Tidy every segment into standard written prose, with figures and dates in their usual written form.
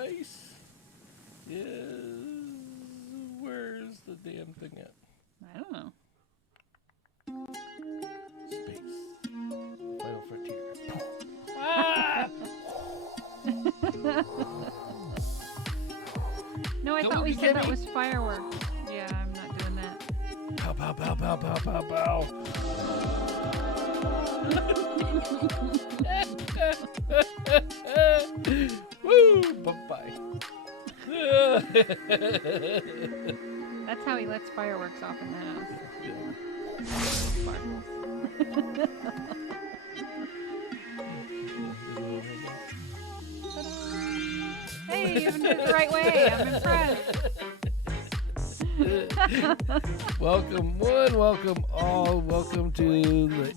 space is... Where's the damn thing at? I don't know. Space. Final frontier. Ah! No, I Go thought we with said that Kimmy. was fireworks. Yeah, I'm not doing that. Pow, pow, pow, pow, pow, pow, pow. Woo! Bye-bye. That's how he lets fireworks off in the house. Sparkles. Hey, you did it the right way. I'm impressed. Welcome one, welcome all, welcome to the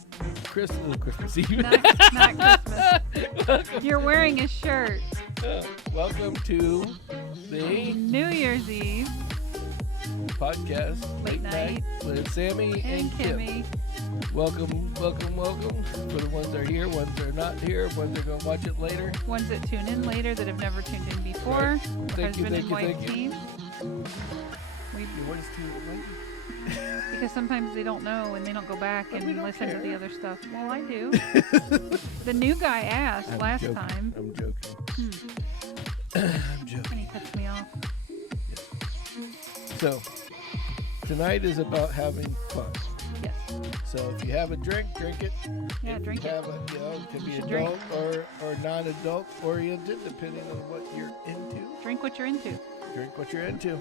Christmas Eve. Not Christmas. Welcome, You're wearing his shirt. welcome to the New Year's Eve podcast Late night. with Sammy and Kim. Kimmy. Welcome, welcome, welcome. For the ones that are here, ones that are not here, ones that are going to watch it later. Ones that tune in later that have never tuned in before. Right. Thank you, Husband thank and you, wife thank you. team. What is too late? Because sometimes they don't know and they don't go back But and we don't listen to care. the other stuff. Well, I do. The new guy asked I'm last joking. time. I'm joking. I'm And joking. he cuts me off. So, tonight is about having fun. Yes. So if you have a drink, drink it. Yeah, if drink you it. have a, it could be should drink. adult or non-adult oriented, depending on what you're into. Drink what you're into. Drink what you're into.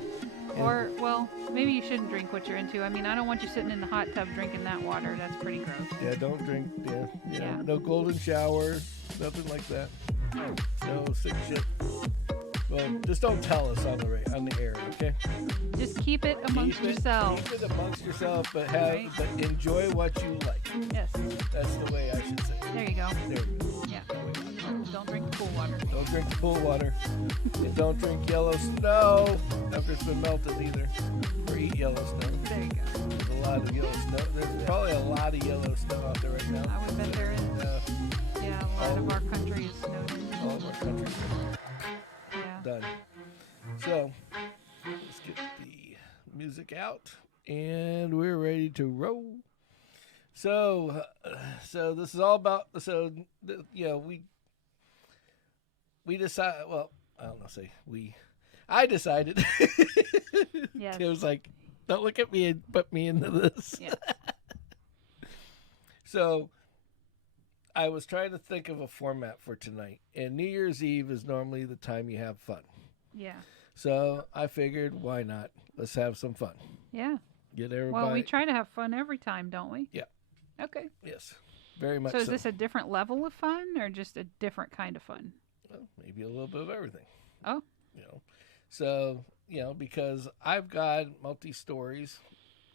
And Or, well, maybe you shouldn't drink what you're into. I mean, I don't want you sitting in the hot tub drinking that water. That's pretty gross. yeah, don't drink. Yeah. Yeah. No golden showers, nothing like that. No sick shit. Well, just don't tell us on the air, okay? Just keep it amongst yourselves. Keep it amongst yourself, but Right. but enjoy what you like. Yes. That's the way I should say it. There you go. There we go. Yeah. Don't drink pool water. Don't drink the pool water. And don't drink yellow snow after it's been melted either. Or eat yellow snow. There you go. There's a lot of yellow snow. There's probably a lot of yellow snow out there right now. I would bet there is. Yeah, a lot all of our country is snowed in. All of our countries Yeah. are done. So, let's get the music out. And we're ready to roll. So this is all about, we decided, well, I don't know, I decided. Yes. It was like, don't look at me and put me into this. Yeah. So I was trying to think of a format for tonight, and New Year's Eve is normally the time you have fun. Yeah. So I figured, why not? Let's have some fun. Yeah. Get everybody. Well, we try to have fun every time, don't we? Yeah. Okay. Yes, very much So so. is this a different level of fun or just a different kind of fun? Well, maybe a little bit of everything. Oh. So, because I've got multi-stories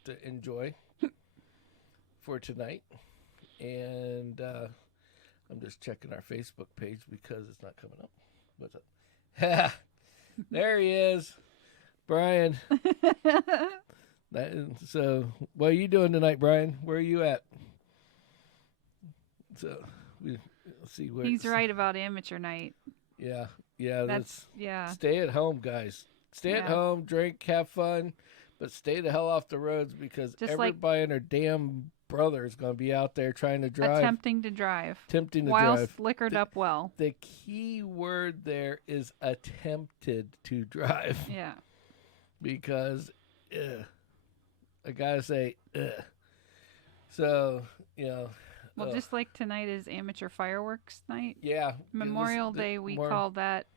to enjoy for tonight. And I'm just checking our Facebook page because it's not coming up. What's up? There he is. Brian. So, what are you doing tonight, Brian? Where are you at? So, let's see where. He's right about amateur night. Yeah, Yeah. Stay at home, guys. Stay at Yeah. home, drink, have fun, but stay the hell off the roads because Just everybody and their damn brother is going to be out there trying to drive. Attempting to drive. Attempting to Whilst drive. liquored up well. The key word there is attempted to drive Yeah. because I got to say, So, Well, just like tonight is amateur fireworks night. yeah. Memorial Day, we more- call that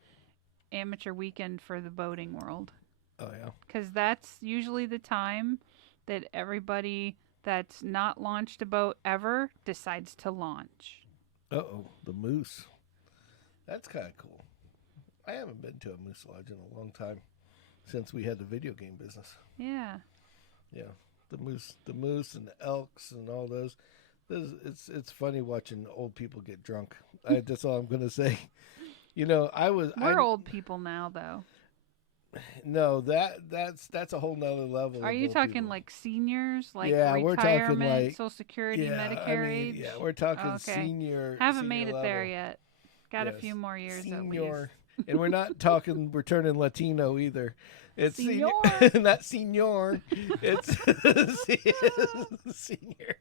amateur weekend for the boating world. Oh, yeah. Because that's usually the time that everybody that's not launched a boat ever decides to launch. Uh-oh, the moose. That's kind of cool. I haven't been to a moose lodge in a long time since we had the video game business. Yeah. Yeah, the moose and the elks and all those. It's funny watching old people get drunk. That's all I'm gonna say. We're old people now, though. No, that's a whole nother level. Are of you old talking people. like seniors, like Yeah, we're talking retirement, like- Social Security, Yeah, Medicare age? yeah, we're talking Okay. senior. Haven't senior made it level. there yet. Got a Yes. few more years at least. Senior, And we're not talking returning Latino either. It's Senor. not senor. It's senior.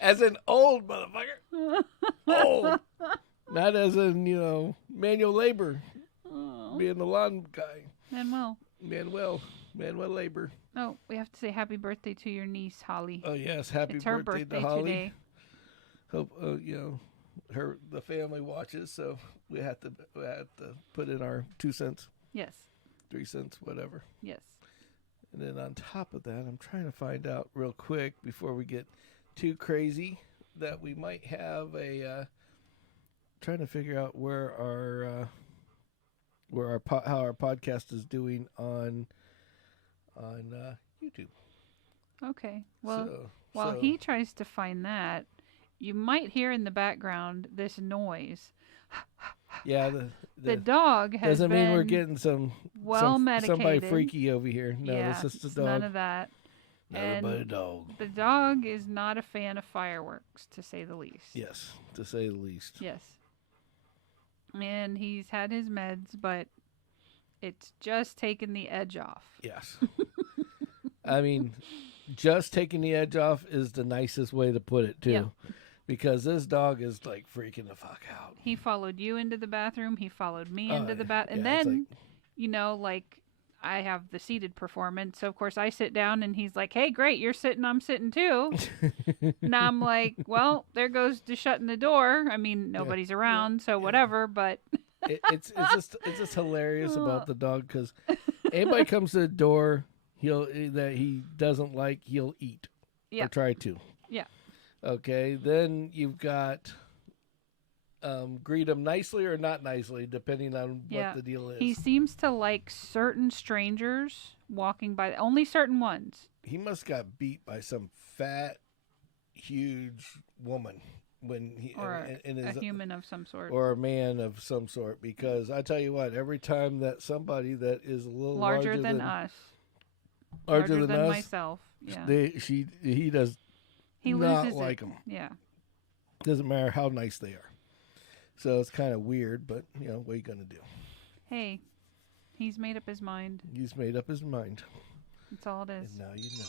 As an old motherfucker. Old. Not as in, manual labor. Oh. Being the lawn guy. Manuel. Manuel labor. Oh, we have to say happy birthday to your niece, Holly. Oh, yes. Happy it's her birthday to Holly. Today. Hope, the family watches, so we have to put in our 2 cents. Yes. 3 cents, whatever. Yes. And then on top of that, I'm trying to find out real quick before we get too crazy that we might have trying to figure out how our podcast is doing on YouTube. Okay. Well, while he tries to find that, you might hear in the background this noise. Yeah, the dog has doesn't mean we're getting medicated. Somebody freaky over here. No, yeah, it's just a dog. None of that. Nothing but a dog. The dog is not a fan of fireworks, to say the least. Yes, to say the least. Yes. And he's had his meds, but it's just taken the edge off. Yes. I mean, just taking the edge off is the nicest way to put it, too. Yeah. Because this dog is, like, freaking the fuck out. He followed you into the bathroom. He followed me into the bathroom. And then, I have the seated performance. So, of course, I sit down, and he's like, hey, great, you're sitting, I'm sitting, too. Now I'm like, well, there goes to shutting the door. I mean, nobody's around, so whatever, but... it's just hilarious about the dog, because anybody comes to the door that he doesn't like, he'll eat. Yeah. Or try to. Yeah. Okay, then you've got greet him nicely or not nicely, depending on what the deal is. He seems to like certain strangers walking by, only certain ones. He must got beat by some fat, huge woman when he or a human of some sort, or a man of some sort. Because I tell you what, every time that somebody that is a little larger than us, larger than us, myself, he does. He not loses like it. them. Yeah. Doesn't matter how nice they are. So it's kind of weird, but, what are you going to do? Hey, he's made up his mind. He's made up his mind. That's all it is. And now you know.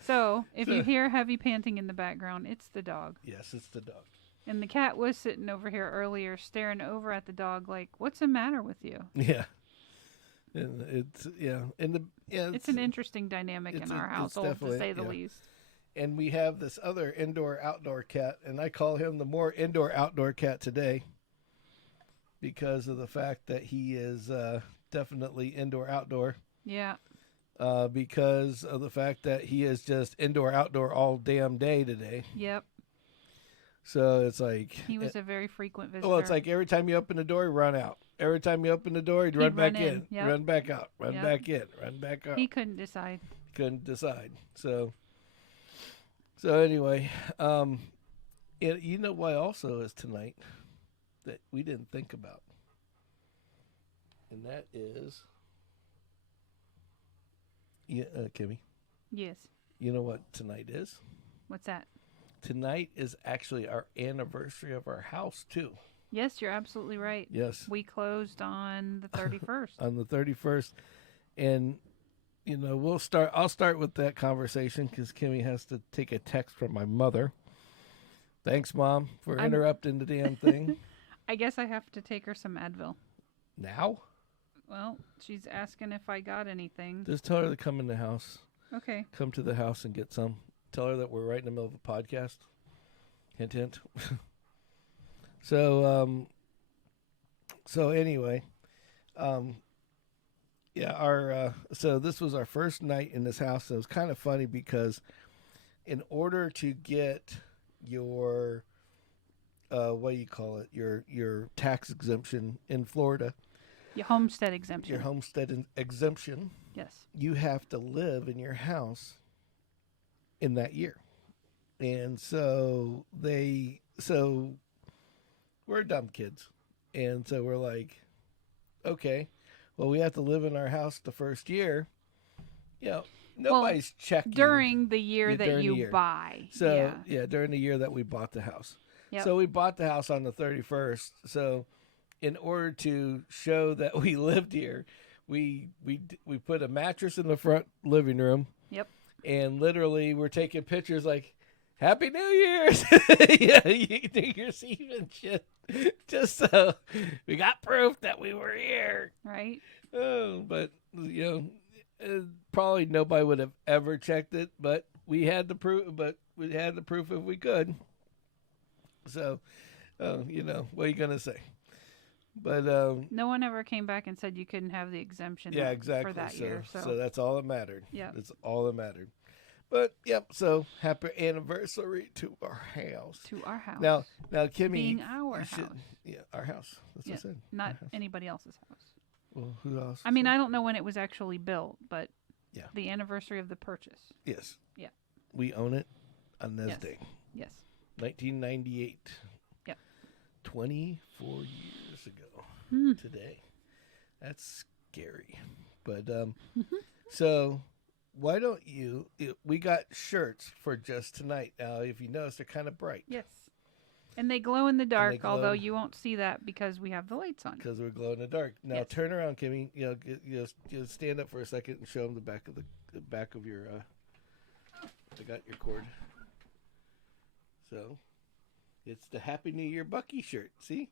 So, if you hear heavy panting in the background, it's the dog. Yes, it's the dog. And the cat was sitting over here earlier staring over at the dog like, what's the matter with you? Yeah. And it's an interesting dynamic in our household, to say the least. And we have this other indoor-outdoor cat, and I call him the more indoor-outdoor cat today because of the fact that he is definitely indoor-outdoor. Yeah. Because of the fact that he is just indoor-outdoor all damn day today. Yep. So it's like... He was a very frequent visitor. Well, it's like every time you open the door, he run out. Every time you open the door, he'd run back in. Yep. Run back out. Run back in. Run back out. He couldn't decide. So anyway, you know what also is tonight that we didn't think about? And that is... Kimmy? Yes. You know what tonight is? What's that? Tonight is actually our anniversary of our house, too. Yes, you're absolutely right. Yes. We closed on the 31st. On the 31st. And, I'll start with that conversation because Kimmy has to take a text from my mother. Thanks, Mom, for interrupting the damn thing. I guess I have to take her some Advil. Now? Well, she's asking if I got anything. Just tell her to come in the house. Okay. Come to the house and get some. Tell her that we're right in the middle of a podcast. Hint, hint. So anyway, so this was our first night in this house. It was kind of funny because in order to get your, what do you call it? Your tax exemption in Florida. Your homestead exemption. Your homestead exemption. Yes. You have to live in your house in that year. And so we're dumb kids. And so we're like, okay, well, we have to live in our house the first year. Nobody's checking. During the year that you buy. So, during the year that we bought the house. Yep. So we bought the house on the 31st. So in order to show that we lived here, we put a mattress in the front living room. Yep. And literally we're taking pictures like, Happy New Year's. Yeah, New Year's Eve and shit. Just so we got proof that we were here. Right. Oh, but, probably nobody would have ever checked it, but we had the proof, if we could. So, what are you going to say? But no one ever came back and said you couldn't have the exemption exactly. for that year. So that's all that mattered. Yeah. That's all that mattered. But, yep, so happy anniversary to our house. To our house. Now Kimmy. Being our house. Yeah, our house. That's what I said. Not anybody else's house. Well, who else? I mean, I don't know when it was actually built, but yeah, the anniversary of the purchase. Yes. Yeah. We own it on this day. Yes. 1998. Yep. 24 years ago today. That's scary. But, so why don't we got shirts for just tonight. Now, if you notice, they're kind of bright. Yes. And they glow in the dark, although you won't see that because we have the lights on. Because we're glow in the dark. Now, turn around, Kimmy. Stand up for a second and show them the back of your, I got your cord. So, it's the Happy New Year Bucky shirt. See?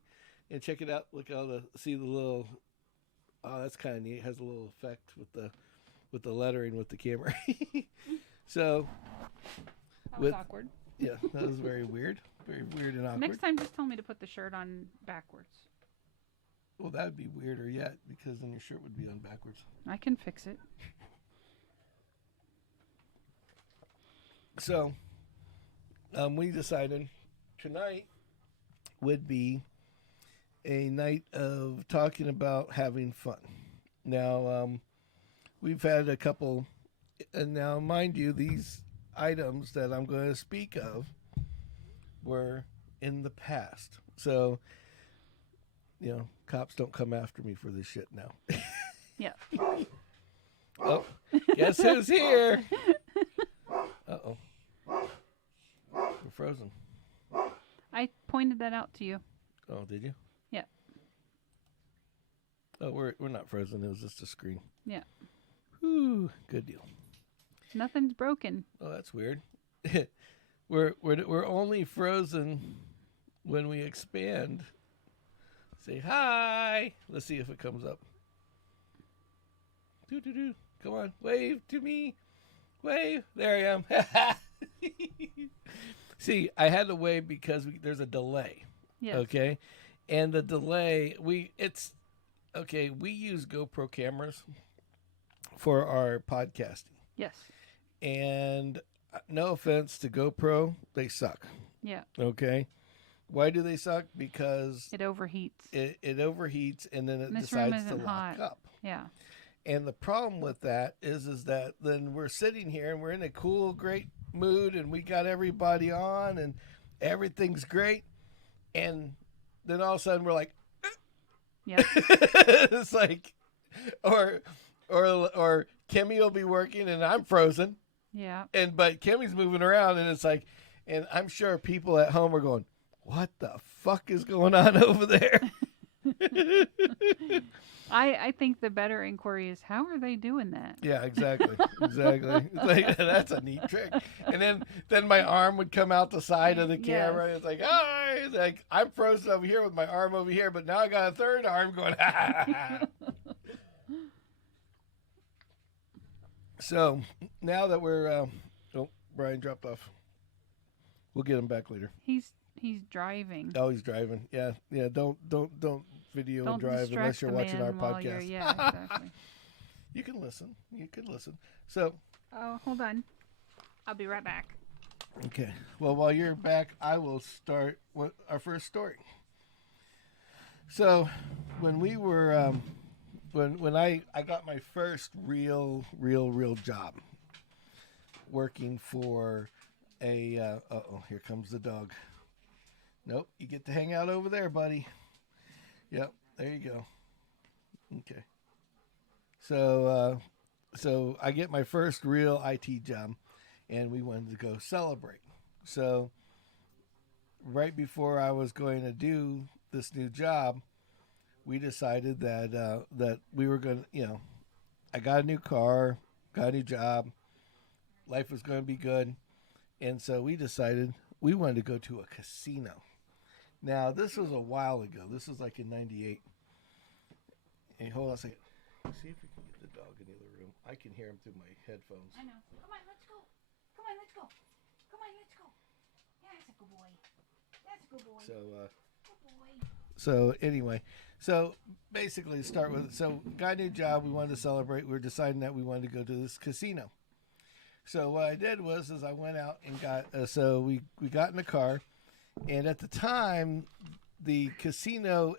And check it out. Look see the little, oh, that's kind of neat. It has a little effect with the lettering with the camera. So, that was awkward. Yeah, that was very weird. Very weird and awkward. Next time, just tell me to put the shirt on backwards. Well, that would be weirder yet, because then your shirt would be on backwards. I can fix it. So, we decided tonight would be a night of talking about having fun. Now, we've had a couple, and now, mind you, these items that I'm going to speak of were in the past. So, cops don't come after me for this shit now. Yeah. Oh, guess who's here? Uh-oh. We're frozen. I pointed that out to you. Oh, did you? Yeah. Oh, we're not frozen. It was just a screen. Yeah. Whew, good deal. Nothing's broken. Oh, that's weird. We're only frozen when we expand. Say hi. Let's see if it comes up. Do. Come on, wave to me. Wave. There I am. See, I had to wave because there's a delay. Yes. Okay, and the delay we use GoPro cameras for our podcasting. Yes. And no offense to GoPro, they suck. Yeah. Okay. Why do they suck? Because it overheats. It overheats and then it decides to lock up. Yeah. And the problem with that is that then we're sitting here and we're in a cool, great mood and we got everybody on and everything's great. And then all of a sudden we're like, yeah. It's like, or Kimmy will be working and I'm frozen. Yeah. But Kimmy's moving around and it's like, and I'm sure people at home are going, what the fuck is going on over there? I think the better inquiry is, how are they doing that? Yeah, exactly. It's like, that's a neat trick. And then my arm would come out the side of the camera. Yes. It's like, oh, it's like I'm frozen over here with my arm over here, but now I got a third arm going. So now that we're, Brian dropped off. We'll get him back later. He's driving. Oh, he's driving. Yeah. Don't video don't and drive unless you're watching our podcast. Yeah, exactly. You can listen. So. Oh, hold on. I'll be right back. Okay. Well, while you're back, I will start with our first story. So, when we were, when I got my first real job, working for a, here comes the dog. Nope, you get to hang out over there, buddy. Yep, there you go. Okay. So I get my first real IT job, and we wanted to go celebrate. So right before I was going to do this new job, we decided that that we were going to, I got a new car, got a new job, life was going to be good, and so we decided we wanted to go to a casino. Now, this was a while ago. This was like in '98. Hey, hold on a second. See if we can get the dog in the other room. I can hear him through my headphones. I know. Come on, let's go. Come on, let's go. Come on, let's go. Yeah, that's a good boy. That's a good boy. Good boy. So anyway, so basically, to start with, so got a new job. We wanted to celebrate. We were deciding that we wanted to go to this casino. So what I did was, I went out and got. So we got in the car, and at the time, the casino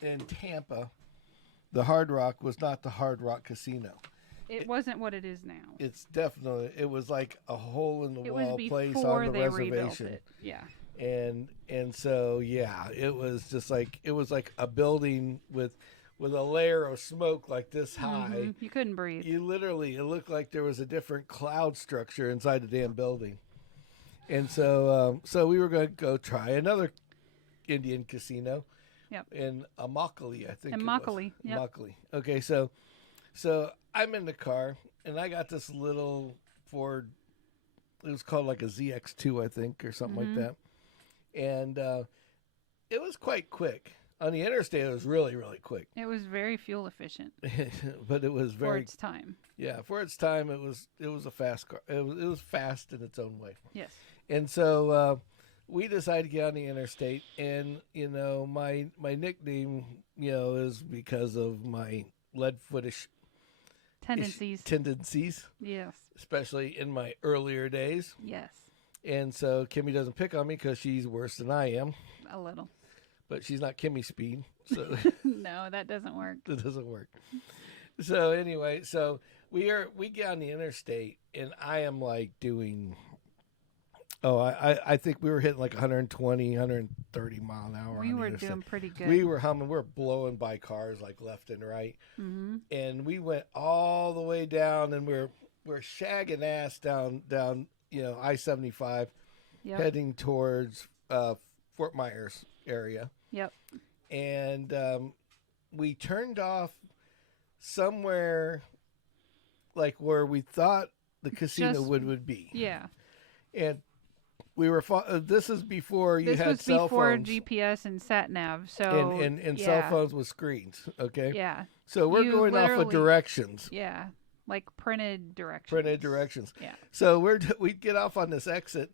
in Tampa, the Hard Rock, was not the Hard Rock Casino. It wasn't what it is now. It's definitely, it was like a hole in the wall place on before the they rebuilt reservation. it. Yeah. And so yeah, it was just like, it was like a building with a layer of smoke like this high. Mm-hmm. You couldn't breathe. You literally, it looked like there was a different cloud structure inside the damn building. And so so we were going to go try another Indian casino. Yep. In Immokalee, I think. Immokalee. Yep. Immokalee. Okay, so I'm in the car and I got this little Ford. It was called like a ZX2, I think, or something like that. And it was quite quick. On the interstate, it was really, really quick. It was very fuel efficient. But it was very, for its time. Yeah, for its time, it was a fast car. It was fast in its own way. Yes. And so we decided to get on the interstate, and my nickname is because of my lead-footish tendencies. Yes. Especially in my earlier days. Yes. And so Kimmy doesn't pick on me because she's worse than I am. A little. But she's not Kimmy speed. So no, that doesn't work. That doesn't work. So anyway, so we get on the interstate, and I am like doing. Oh, I think we were hitting like 120, 130 mile an hour. We on the were interstate. doing pretty good. We were humming. We were blowing by cars like left and right. Mm-hmm. And we went all the way down, and we're shagging ass down I-75, heading towards Fort Myers area. Yep. And we turned off somewhere like where we thought the casino would be. Yeah. And we were. This is before you had cell phones. This was before GPS and sat nav. So and cell phones with screens. Okay. Yeah. So we're going off of directions. Yeah, like printed directions. Printed directions. Yeah. So we get off on this exit,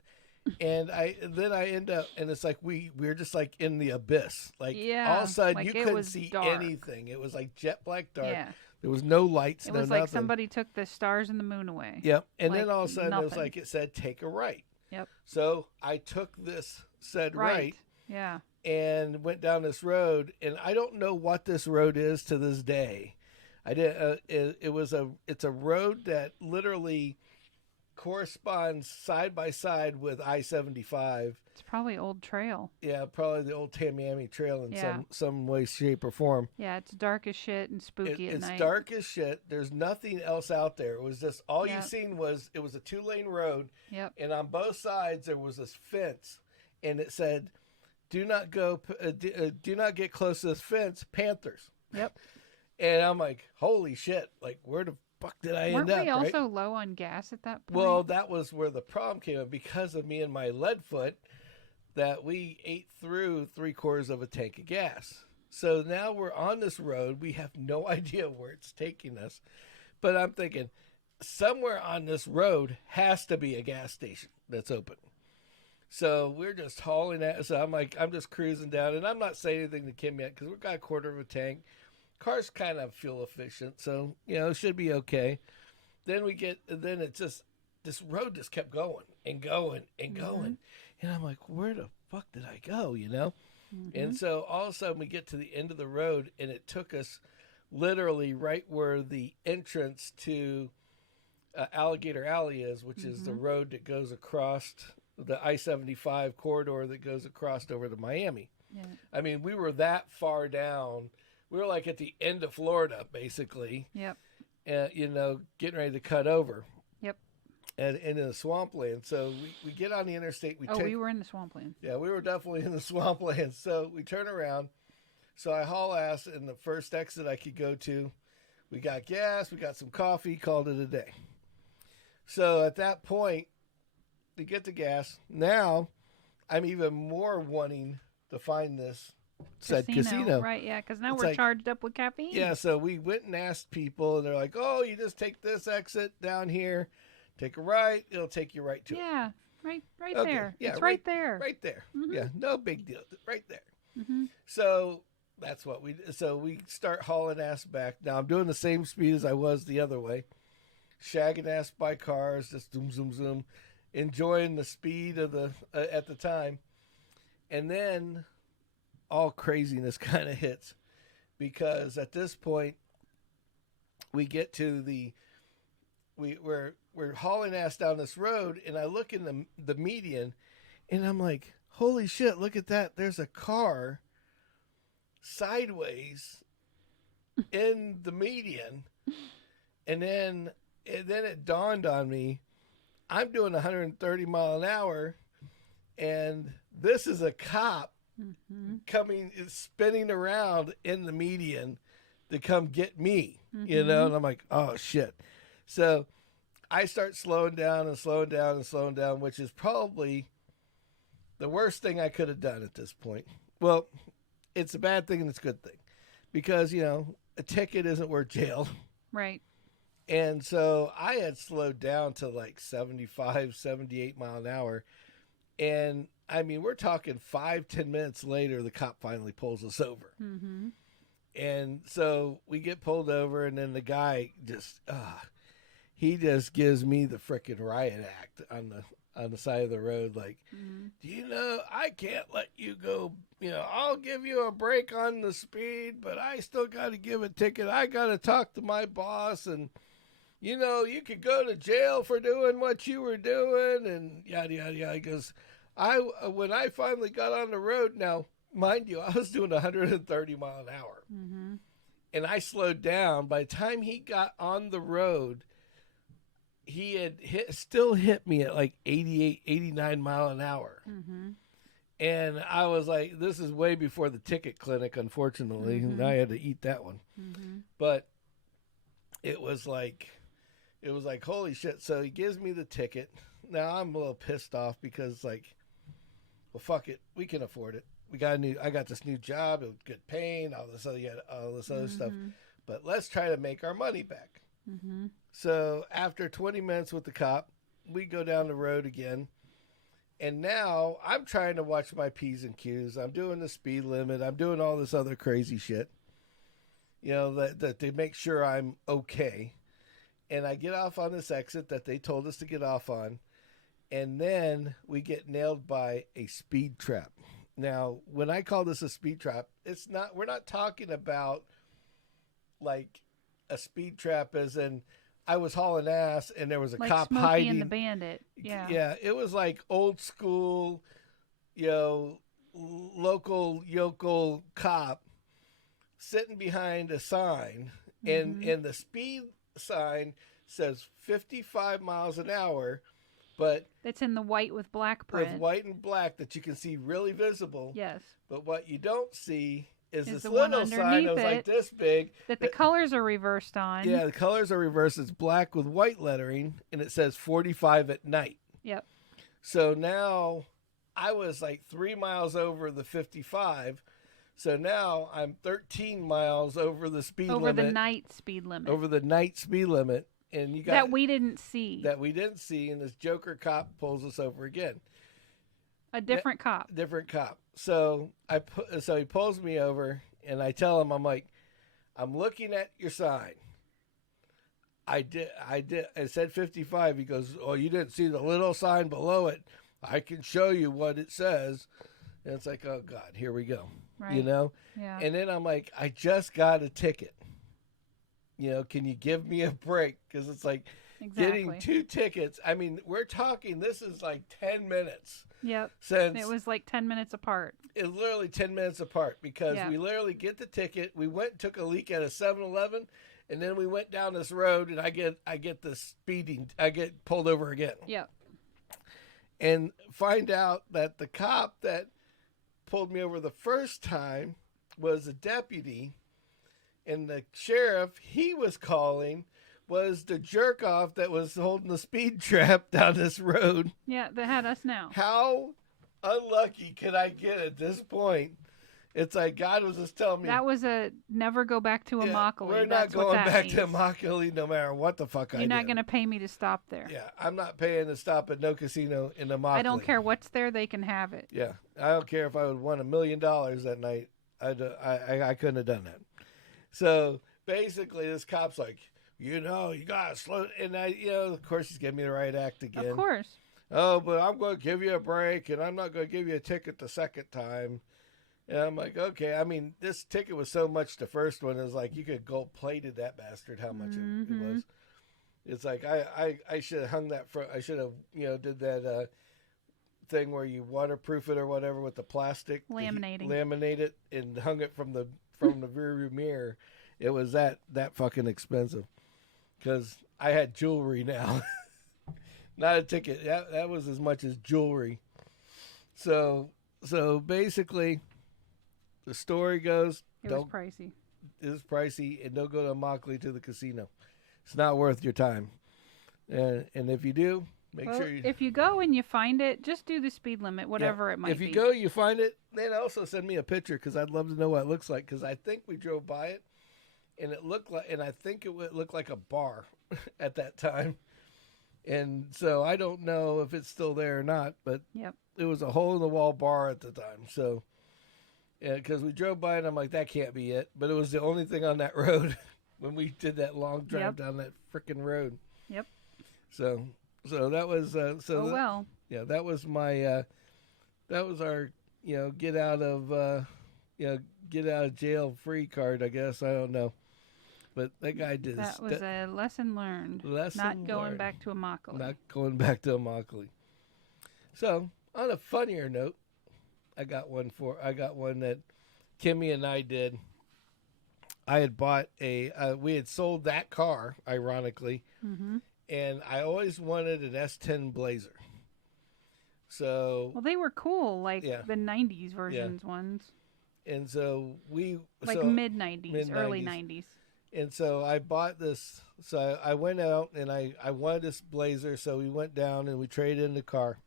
and I end up, and it's like we're just like in the abyss. Like all of a sudden like you couldn't see anything. It was like jet black dark. Yeah. There was no lights. It was like somebody took the stars and the moon away. Yep. And then all of a sudden it was like it said take a right. Yep. So I took this said right. Yeah. And went down this road, and I don't know what this road is to this day. I did. It's a road that literally corresponds side by side with I-75. It's probably old trail. Yeah, probably the old Tamiami Trail in some way, shape, or form. Yeah, it's dark as shit and spooky at night. It's dark as shit. There's nothing else out there. It was just all you seen was it was a 2-lane road. Yep. And on both sides there was this fence, and it said, "Do not go. Do not get close to this fence. Panthers." Yep. And I'm like, holy shit! Like, where the fuck did I end up? Weren't we also low on gas at that point? Well, that was where the problem came in because of me and my lead foot. That we ate through 3/4 of a tank of gas. So now we're on this road. We have no idea where it's taking us. But I'm thinking somewhere on this road has to be a gas station that's open. So we're just hauling at. So I'm just cruising down, and I'm not saying anything to Kim yet because we've got 1/4 of a tank. Car's kind of fuel efficient, so it should be okay. Then it's just this road just kept going and going and going. And I'm like, where the fuck did I go, And so all of a sudden we get to the end of the road, and it took us literally right where the entrance to Alligator Alley is, which is the road that goes across the I-75 corridor that goes across over to Miami. Yeah. I mean, we were that far down. We were like at the end of Florida, basically. Yep. Getting ready to cut over. Yep. and in a swampland. So we get on the interstate. We were in the swampland. Yeah, we were definitely in the swampland. So we turn around. So I haul ass in the first exit I could go to. We got gas. We got some coffee. Called it a day. So at that point, to get the gas, now I'm even more wanting to find this said casino. Right, yeah, because now we're charged up with caffeine. Yeah, so we went and asked people, and they're like, oh, you just take this exit down here, take a right, it'll take you right to it. Yeah, right there. Yeah, it's right there. Right there. Mm-hmm. Yeah, no big deal. Right there. Mm-hmm. So that's what we start hauling ass back. Now I'm doing the same speed as I was the other way, shagging ass by cars, just zoom, zoom, zoom, enjoying the speed of the at the time. And then all craziness kind of hits, because at this point we get to we're hauling ass down this road, and I look in the median, and I'm like, holy shit, look at that, there's a car sideways in the median. And then it dawned on me, I'm doing 130 mile an hour, and this is a cop spinning around in the median to come get me, you know? And I'm like, oh shit. So I start slowing down, which is probably the worst thing I could have done at this point. Well, it's a bad thing and it's a good thing, because, you know, a ticket isn't worth jail. Right. And so I had slowed down to like 75, 78 mile an hour. And I mean, we're talking 5-10 minutes later, the cop finally pulls us over. Mm-hmm. And so we get pulled over, and then the guy just, he just gives me the frickin' riot act on the side of the road. Like, do you know, I can't let you go. You know, I'll give you a break on the speed, but I still got to give a ticket. I got to talk to my boss, and, you know, you could go to jail for doing what you were doing, and yada, yada, yada. He goes, when I finally got on the road, now, mind you, I was doing 130 mile an hour, and I slowed down. By the time he got on the road, he had still hit me at like 88, 89 mile an hour. And I was like, this is way before the ticket clinic, unfortunately, and I had to eat that one. But it was like, holy shit. So he gives me the ticket. Now I'm a little pissed off, because, like, well, fuck it, we can afford it. I got this new job, it was good paying, all this other stuff. But let's try to make our money back. So after 20 minutes with the cop, we go down the road again. And now I'm trying to watch my P's and Q's. I'm doing the speed limit. I'm doing all this other crazy shit, you know, that to make sure I'm okay. And I get off on this exit that they told us to get off on. And then we get nailed by a speed trap. Now, when I call this a speed trap, we're not talking about like a speed trap as in I was hauling ass and there was a like cop Smokey hiding. And the Bandit. Yeah. Yeah, it was like old school, you know, local yokel cop sitting behind a sign, and the speed sign says 55 miles an hour, but it's in the white with black print. With white and black that you can see really visible. Yes. But what you don't see is this the little sign that was like this big. That the colors are reversed on. Yeah, the colors are reversed. It's black with white lettering, and it says 45 at night. Yep. So now I was like 3 miles over the 55. So now I'm 13 miles over the speed limit. Over the night speed limit. Over the night speed limit. And you got that we didn't see. And this Joker cop pulls us over again. A different cop. Different cop. So he pulls me over, and I tell him, I'm like, I'm looking at your sign. I did. It said 55. He goes, oh, you didn't see the little sign below it. I can show you what it says. And it's like, oh God, here we go. Right. You know? Yeah. And then I'm like, I just got a ticket. You know, can you give me a break? Because it's like getting 2 tickets. I mean, we're talking, this is like 10 minutes. Yep. Since it was like 10 minutes apart. It's literally 10 minutes apart, because we literally get the ticket. We went and took a leak at a 7-Eleven, And then we went down this road, and I get the speeding. I get pulled over again. Yep. And find out that the cop that pulled me over the first time was a deputy, and the sheriff he was calling was the jerk off that was holding the speed trap down this road. Yeah, that had us now. How unlucky could I get at this point? It's like God was just telling me. That was a never go back to Immokalee. We're not going back to Immokalee no matter what the fuck I do. You're not going to pay me to stop there. Yeah, I'm not paying to stop at no casino in Immokalee. I don't care what's there, they can have it. Yeah, I don't care if I would won $1 million that night. I couldn't have done that. So basically, this cop's like, you gotta slow. And of course, he's giving me the right act again. Of course. Oh, but I'm going to give you a break, and I'm not going to give you a ticket the second time. And I'm like, okay. I mean, this ticket was so much the first one. It was like you could gold-plated that bastard how much it was. It's like I should have hung that I should have, did that thing where you waterproof it or whatever with the plastic. Laminate it and hung it from the rearview mirror. It was that fucking expensive. Because I had jewelry now. Not a ticket. That was as much as jewelry. So basically, the story goes... It was pricey. It was pricey, and don't go to Immokalee to the casino. It's not worth your time. And if you do, make sure you... If you go and you find it, just do the speed limit, whatever it might be. If you go, you find it, then also send me a picture, because I'd love to know what it looks like, because I think we drove by it. And it looked like, and I think it would look like a bar at that time. And so I don't know if it's still there or not, but it was a hole in the wall bar at the time. So, because we drove by it, I'm like, that can't be it. But it was the only thing on that road when we did that long drive down that freaking road. Yep. So that was, yeah, that was my, that was our, get out of jail free card, I guess. I don't know. But that guy did. That was a lesson learned. Not going back to Immokalee. Not going back to Immokalee. So, on a funnier note, I got one that Kimmy and I did. I had bought we had sold that car, ironically, and I always wanted an S10 Blazer. So. Well, they were cool, like the 90s versions ones. And so mid 90s, early 90s. And so I bought this. So I went out and I wanted this Blazer. So we went down and we traded in the car.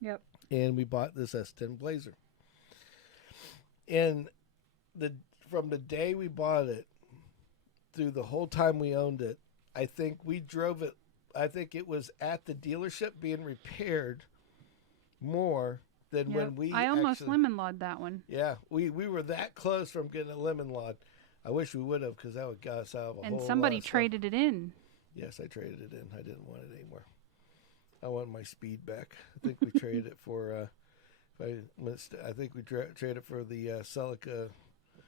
Yep. And we bought this S10 Blazer. And from the day we bought it through the whole time we owned it, I think we drove it. I think it was at the dealership being repaired more than when we. I almost lemon lawed that one. Yeah, we were that close from getting a lemon lawed. I wish we would have, because that would got us out of a whole lot. And somebody traded it in. Yes, I traded it in. I didn't want it anymore. I want my speed back. I think we traded it for. I think we traded it for the Celica.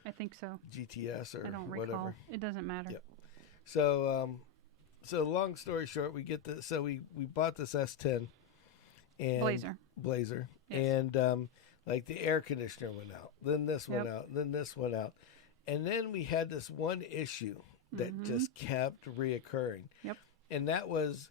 I think so. GTS or I don't whatever. Recall. It doesn't matter. Yep. So long story short, we get this. So we bought this S10 and Blazer, yes. And like the air conditioner went out. Then this went out. Then this went out. And then we had this one issue that just kept reoccurring. Yep. And that was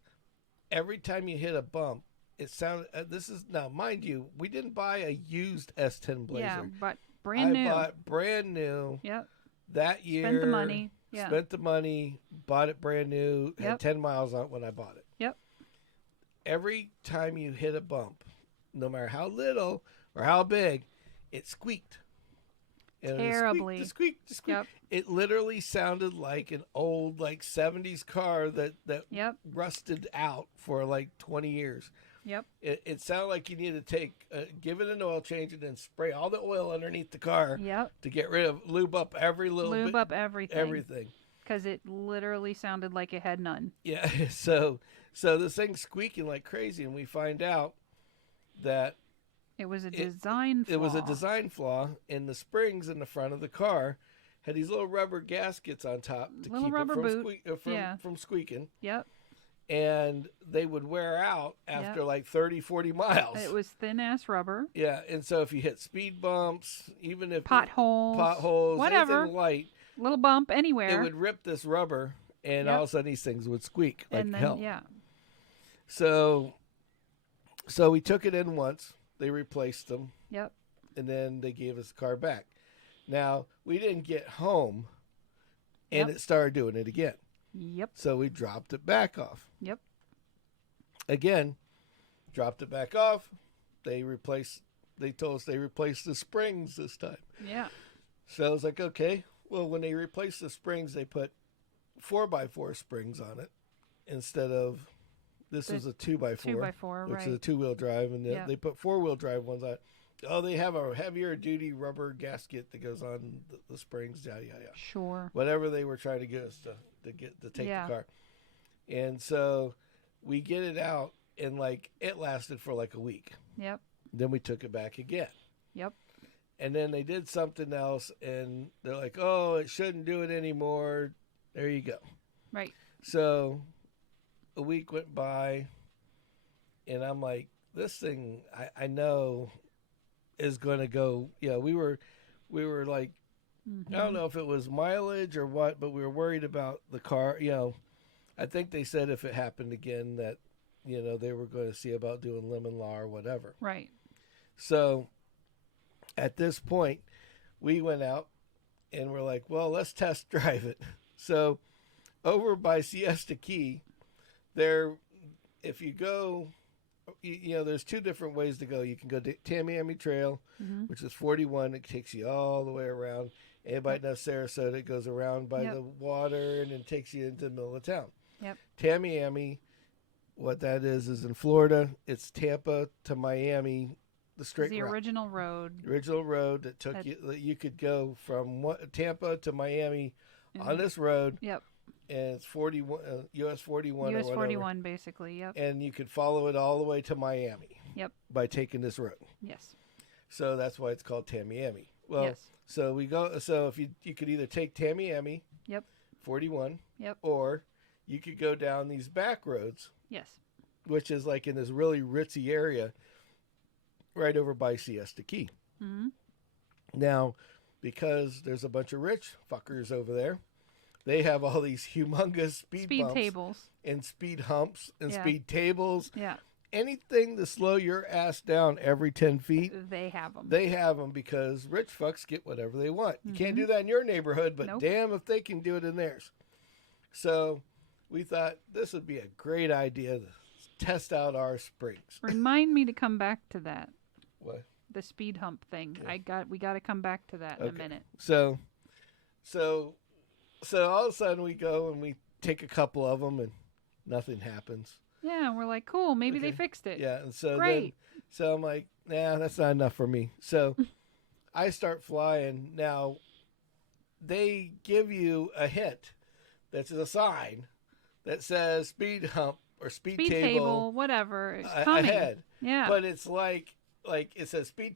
every time you hit a bump, it sounded. This is now, mind you, we didn't buy a used S10 Blazer. Yeah, but brand new. I bought brand new. Yep. That year. Spent the money. Yeah. Spent the money. Bought it brand new. Yep. Had 10 miles on it when I bought it. Yep. Every time you hit a bump, no matter how little or how big, it squeaked. Terribly. Just squeak. Yep. It literally sounded like an old 70s car that rusted out for 20 years. Yep. It sounded like you needed to give it an oil change and then spray all the oil underneath the car. Yep. To get rid of, lube up every little bit. Lube up everything. Everything. Because it literally sounded like it had none. Yeah. So this thing's squeaking like crazy, and we find out that it was a design flaw. It was a design flaw, and the springs in the front of the car had these little rubber gaskets on top to keep it from squeaking. Yep. And they would wear out after 30, 40 miles. It was thin-ass rubber. Yeah, and so if you hit speed bumps, even if... Potholes, whatever. Anything light, little bump anywhere. It would rip this rubber, and Yep. all of a sudden these things would squeak like and then, hell. yeah. So we took it in once. They replaced them. Yep. And then they gave us the car back. Now, we didn't get home, and Yep. it started doing it again. Yep. So we dropped it back off. Yep. Again, dropped it back off. They told us they replaced the springs this time. Yeah. So I was like, okay. Well, when they replaced the springs, they put 4x4 springs on it instead of, this was a 2x4. 2x4, which right. is a 2-wheel drive, and Yeah. they put 4-wheel drive ones on it. Oh, they have a heavier duty rubber gasket that goes on the springs, yada yada yada. Sure. Whatever they were trying to get us to take Yeah. the car. And so we get it out, and like it lasted for like a week. Yep. Then we took it back again. Yep. And then they did something else, and they're like, "Oh, it shouldn't do it anymore." There you go. Right. So a week went by, and I'm like, "This thing, I know, is going to go." You know, we were like, Mm-hmm. I don't know if it was mileage or what, but we were worried about the car. You know, I think they said if it happened again that, you know, they were going to see about doing lemon law or whatever. Right. So at this point, we went out and we're like, well, let's test drive it. So over by Siesta Key, there, if you go, you know, there's two different ways to go. You can go to Tamiami Trail, Mm-hmm. which is 41. It takes you all the way around. Anybody knows Sarasota, it goes around by Yep. the water and then takes you into the middle of town. Yep. Tamiami, what that is in Florida. It's Tampa to Miami, the straight The route. original road. Original road that took you, that you could go from Tampa to Miami on this road, Yep. and it's 41 US 41 US or whatever. 41, basically. Yep. And you could follow it all the way to Miami. Yep. By taking this road. Yes. So that's why it's called Tamiami. Well, Yes. so we go. So if you could either take Tamiami, Yep. 41, Yep. or you could go down these back roads, Yes. which is like in this really ritzy area, right over by Siesta Key. Mm-hmm. Now, because there's a bunch of rich fuckers over there, they have all these humongous speed bumps tables. and speed humps and Yeah. speed tables. Yeah. Anything to slow your ass down every 10 feet. They have them. They have them because rich fucks get whatever they want. You can't Mhm. do that in your neighborhood, but Nope. damn if they can do it in theirs. So we thought this would be a great idea to test out our springs. Remind me to come back to that. What? The speed hump thing. Okay. We got to come back to that in a Okay. minute. So all of a sudden we go and we take a couple of them and nothing happens. Yeah, we're like, cool. Maybe they Okay. fixed it. Yeah, and so Great. so I'm like, nah, that's not enough for me. So I start flying. Now they give you a hint that's a sign that says speed hump or speed Speed table, table, whatever. It's coming. ahead. Yeah. But it's like it says speed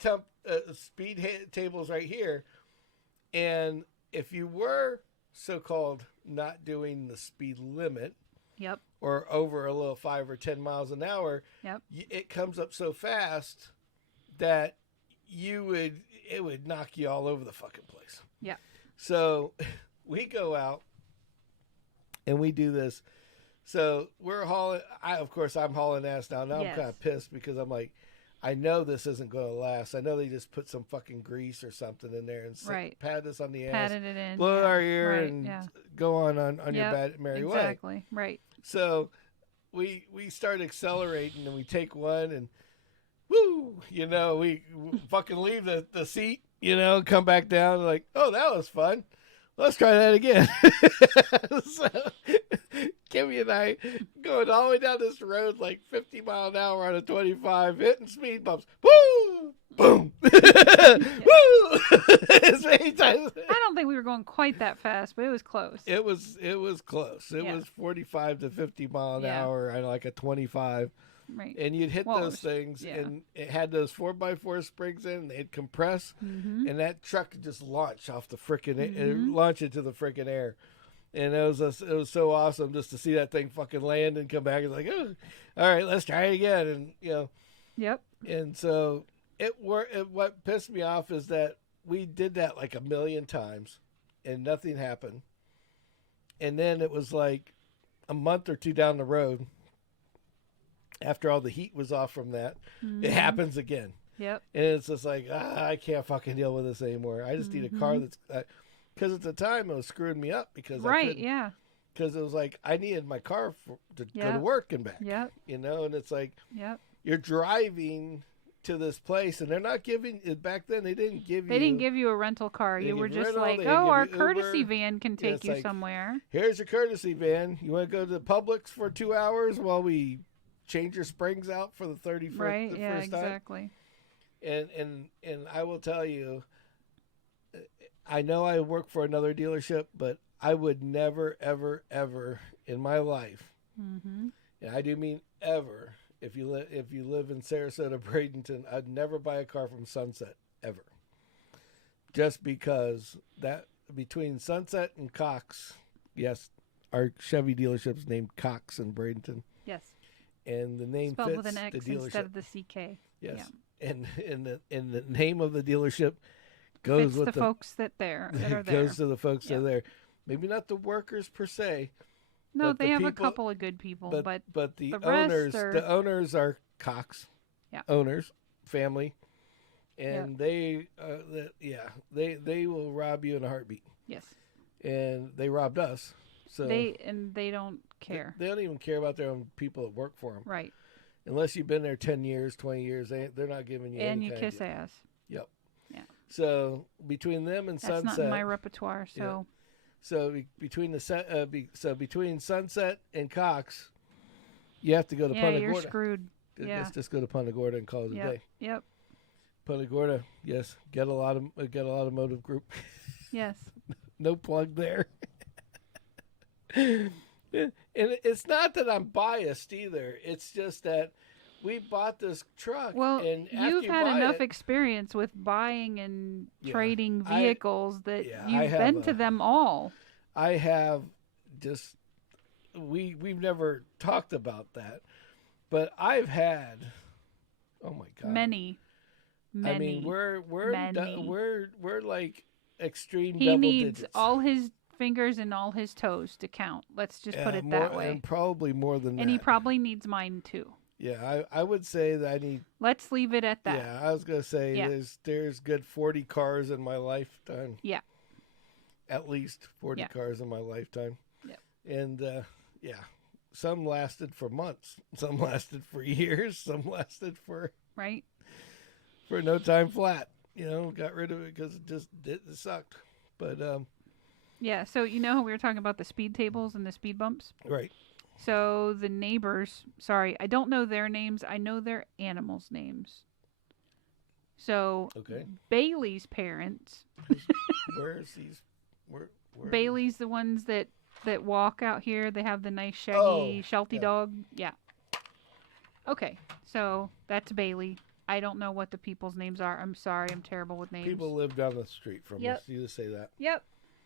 tables right here, and if you were so-called not doing the speed limit Yep. or over a little 5 or 10 miles an hour, Yep. it comes up so fast that it would knock you all over the fucking place. Yeah. So we go out and we do this. So we're hauling. I'm hauling ass now. Now Yes. I'm kind of pissed because I'm like, I know this isn't going to last. I know they just put some fucking grease or something in there and Right. pat us on the ass, Patted it in. blow yeah. our ear, Right. and yeah. go on your Yep. bad merry way. Exactly. Right. So we start accelerating and we take one and woo, you know, we fucking leave the seat, you know, come back down like, oh, that was fun. Let's try that again. So Kimmy and I going all the way down this road like 50 mile an hour on a 25, hitting speed bumps. Woo! Boom! Woo! As many times. I don't think we were going quite that fast, but it was close. It was close. It Yeah. was 45 to 50 mile an Yeah. hour and like a 25. Right. And you'd hit Well, those things, yeah. and it had those 4x4 springs in, and they'd compress, Mm-hmm. and that truck could just launch off the frickin' Mhm. launch into the frickin' air. And it was so awesome just to see that thing fucking land and come back. It's like, oh, all right, let's try it again. And, you know, Yep. and so what pissed me off is that we did that like a million times, and nothing happened. And then it was like a month or two down the road, after all the heat was off from that, it happens again. Yep. And it's just like, I can't fucking deal with this anymore. I just need a car that's, because at the time it was screwing me up because because it was like I needed my car to go to work and back. Yep. You know, and it's like, yep, you're driving to this place, and they're not giving. Back then, they didn't give you a rental car. You were just like, oh, our courtesy van can take you somewhere. Here's your courtesy van. You want to go to the Publix for 2 hours while we change your springs out for the 31st right? the Yeah, first time? exactly. And I will tell you, I know I work for another dealership, but I would never, ever, ever in my life, and I do mean ever, if you live in Sarasota, Bradenton, I'd never buy a car from Sunset, ever. Just because that between Sunset and Cox, yes, our Chevy dealership's named Cox in Bradenton. Yes. And the name spelled fits with an X the dealership instead of the CK. Yes. Yeah. And the name of the dealership goes fits with the folks that are there. Goes to the folks that are there. Maybe not the workers per se. No, they have a couple of good people, but the owners are Cox. Yeah. Owners, family, and they will rob you in a heartbeat. Yes. And they robbed us. So they don't care. They don't even care about their own people that work for them. Right. Unless you've been there 10 years, 20 years, they're not giving you and any you kind kiss of ass. Yep. Yeah. So between them and That's Sunset, not in my repertoire. So. Yeah. So between between Sunset and Cox, you have to go to Punta Gorda. Yeah, you're screwed. Let's just go to Punta Gorda and call it a day. Yep. Punta Gorda, yes, get a lot of Motive Group. Yes. No plug there. And it's not that I'm biased either. It's just that we bought this truck. Well, and you've had enough experience with buying and trading vehicles that you've been to them all. I have just we've never talked about that, but I've had. Oh my God. Many. I mean, we're like extreme. He double needs digits. all his fingers and all his toes to count. Let's just put it that way. And probably more than that. And he probably needs mine too. Yeah, I would say that I need. Let's leave it at that. Yeah, I was gonna say there's good 40 cars in my lifetime. Yeah. At least 40 cars in my lifetime. Yeah. And some lasted for months, some lasted for years, some lasted for no time flat. You know, got rid of it because it sucked. But yeah. So you know how we were talking about the speed tables and the speed bumps, right? So the neighbors, sorry, I don't know their names. I know their animals' names. So Bailey's parents. Where is these? Where Bailey's the ones that walk out here. They have the nice shaggy Sheltie dog. Yeah. Okay, so that's Bailey. I don't know what the people's names are. I'm sorry, I'm terrible with names. People live down the street from us. You just say that. Yep.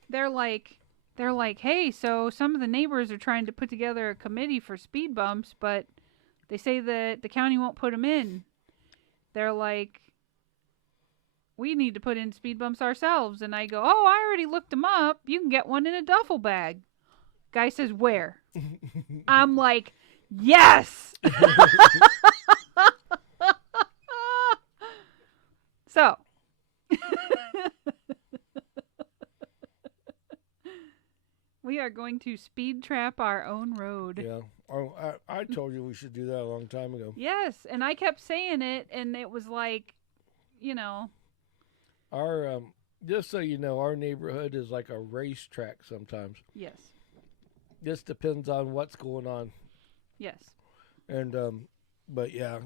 They're like, hey, so some of the neighbors are trying to put together a committee for speed bumps, but they say that the county won't put them in. They're like, we need to put in speed bumps ourselves. And I go, oh, I already looked them up. You can get one in a duffel bag. Guy says, where? I'm like, yes! So. We are going to speed trap our own road. Yeah. Oh, I told you we should do that a long time ago. Yes, and I kept saying it, and it was like, you know. Our just so you know, our neighborhood is like a racetrack sometimes. Yes. Just depends on what's going on. Yes. And but yeah,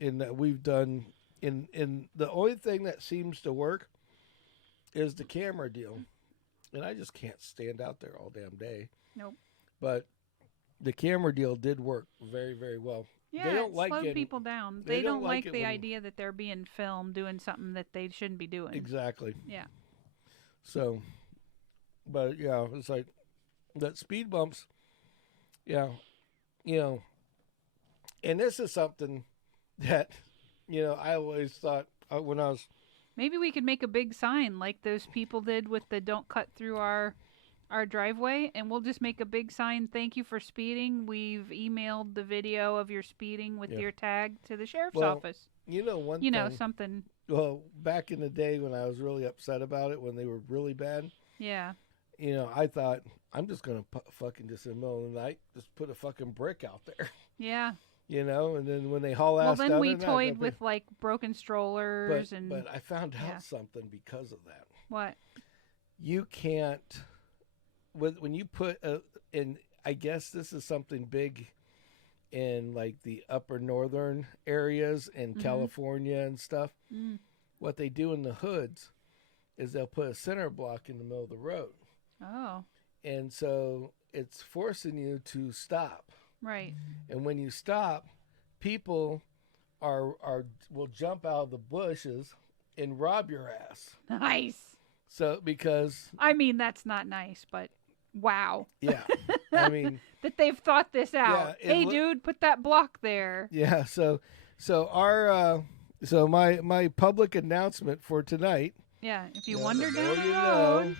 in that we've done in the only thing that seems to work is the camera deal. And I just can't stand out there all damn day. Nope. But the camera deal did work very, very well. Yeah, they don't it slowed people down. They don't like the idea that they're being filmed doing something that they shouldn't be doing. Exactly. Yeah. So, but yeah, it's like that speed bumps. Yeah, you know, and this is something that, you know, I always thought when I was Maybe we could make a big sign like those people did with the "Don't cut through our driveway," and we'll just make a big sign. Thank you for speeding. We've emailed the video of your speeding with your tag to the sheriff's office. One thing. Something. Well, back in the day when I was really upset about it, when they were really bad. Yeah. I thought I'm just gonna fucking just in the middle of the night just put a fucking brick out there. Yeah. And then when they haul ass well, then down we toyed with like broken strollers But I found out something because of that. What? You can't when you put in. I guess this is something big in like the upper northern areas in California and stuff. Mm. What they do in the hoods is they'll put a center block in the middle of the road. Oh. And so it's forcing you to stop. Right. And when you stop, people will jump out of the bushes and rob your ass. Nice. So because I mean that's not nice, but wow. Yeah. I mean that they've thought this out. Yeah, hey dude, put that block there. Yeah, so our my public announcement for tonight. Yeah, if you wander down the road.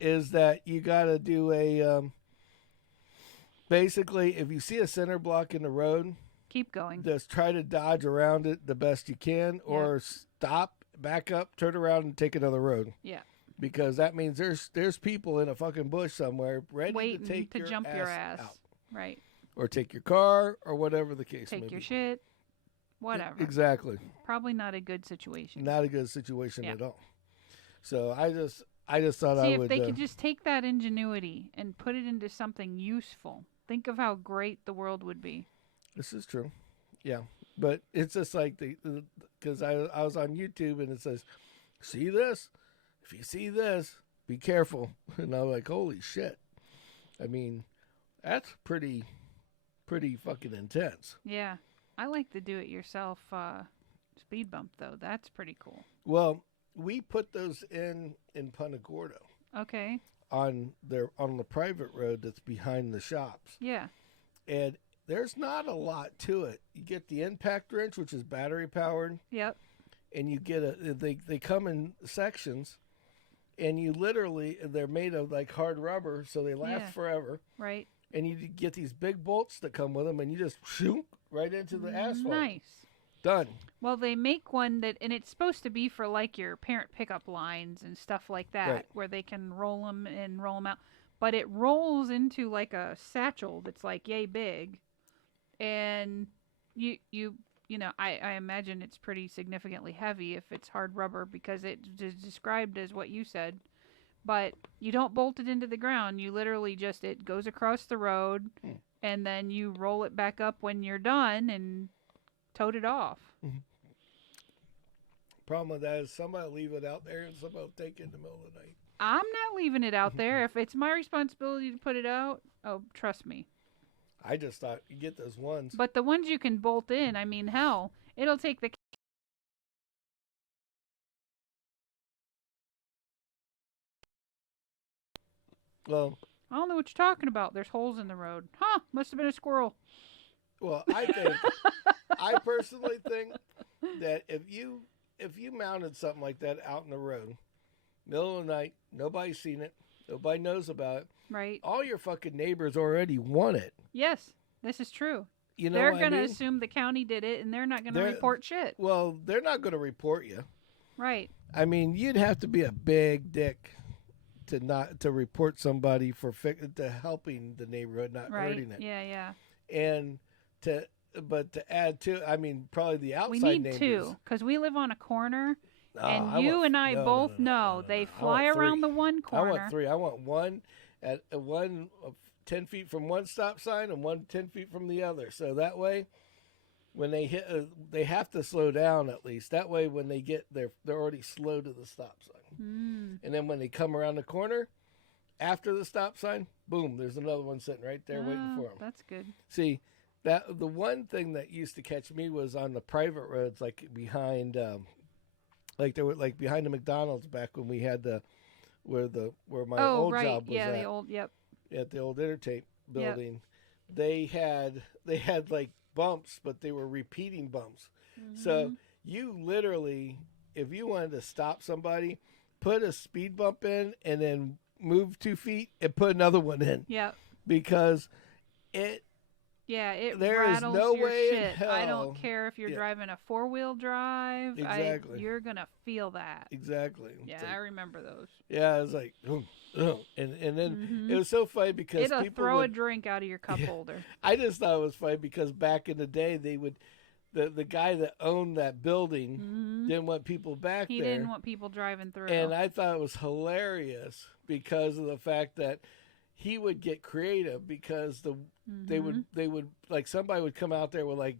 Is that you got to do a basically, if you see a center block in the road, keep going. Just try to dodge around it the best you can, or stop, back up, turn around, and take another road. Yeah. Because that means there's people in a fucking bush somewhere ready waiting to take to jump your ass out. Right. Or take your car, or whatever the case may be. Take your shit. Whatever. Exactly. Probably not a good situation. Not a good situation at all. So I just thought See, I would. if they could just take that ingenuity and put it into something useful, think of how great the world would be. This is true. Yeah. But it's just like because I was on YouTube and it says, see this? If you see this, be careful. And I'm like, holy shit. I mean, that's pretty fucking intense. Yeah. I like the do-it-yourself speed bump, though. That's pretty cool. Well, we put those in Punta Gorda. Okay. On the private road that's behind the shops. Yeah. And there's not a lot to it. You get the impact wrench, which is battery powered. Yep. And you get they come in sections, and you literally, they're made of like hard rubber, so they last forever. Right. And you get these big bolts that come with them, and you just shoot right into the asphalt. Nice. Done. Well, they make one and it's supposed to be for like your parent pickup lines and stuff like that, right, where they can roll them and roll them out. But it rolls into like a satchel that's like yay big, and you know, I imagine it's pretty significantly heavy if it's hard rubber, because it is described as what you said. But you don't bolt it into the ground. You literally just, it goes across the road, and then you roll it back up when you're done and tote it off. Mm-hmm. Problem with that is somebody will leave it out there and somebody will take it in the middle of the night. I'm not leaving it out there. If it's my responsibility to put it out, oh, trust me. I just thought you get those ones. But the ones you can bolt in, I mean, hell, it'll take the... Well, I don't know what you're talking about. There's holes in the road. Huh, must have been a squirrel. Well, I personally think that if you mounted something like that out in the road, middle of the night, nobody's seen it, nobody knows about it. Right. All your fucking neighbors already want it. Yes, this is true. You know, they're going to assume the county did it, and they're not going to report shit. Well, they're not going to report you. Right. I mean, you'd have to be a big dick to report somebody for to helping the neighborhood, not hurting it. Yeah, yeah. And to add to, I mean, probably the outside neighbors. We need neighbors. two, because we live on a corner, and you and I both know they fly around the one corner. I want three. I want one at 10 feet from one stop sign and one 10 feet from the other. So that way, when they hit, they have to slow down at least. That way, when they get there, they're already slow to the stop sign. And then when they come around the corner, after the stop sign, boom, there's another one sitting right there waiting for them. That's good. See, that the one thing that used to catch me was on the private roads, like behind, behind the McDonald's back when we had where my old job was at. The old, yep. At the old Intertape building, they had like bumps, but they were repeating bumps. So you literally, if you wanted to stop somebody, put a speed bump in and then move 2 feet and put another one in. Yep. Because it there rattles is no your way shit. in hell. I don't care if you're driving a 4-wheel drive. Exactly. You're gonna feel that. Exactly. Yeah, I remember those. Yeah, it was like, and then it was so funny because it'll people throw would, a drink out of your cup holder. I just thought it was funny because back in the day they would, the guy that owned that building didn't want people back there. He didn't want people driving through. And I thought it was hilarious because of the fact that he would get creative because they would like somebody would come out there with like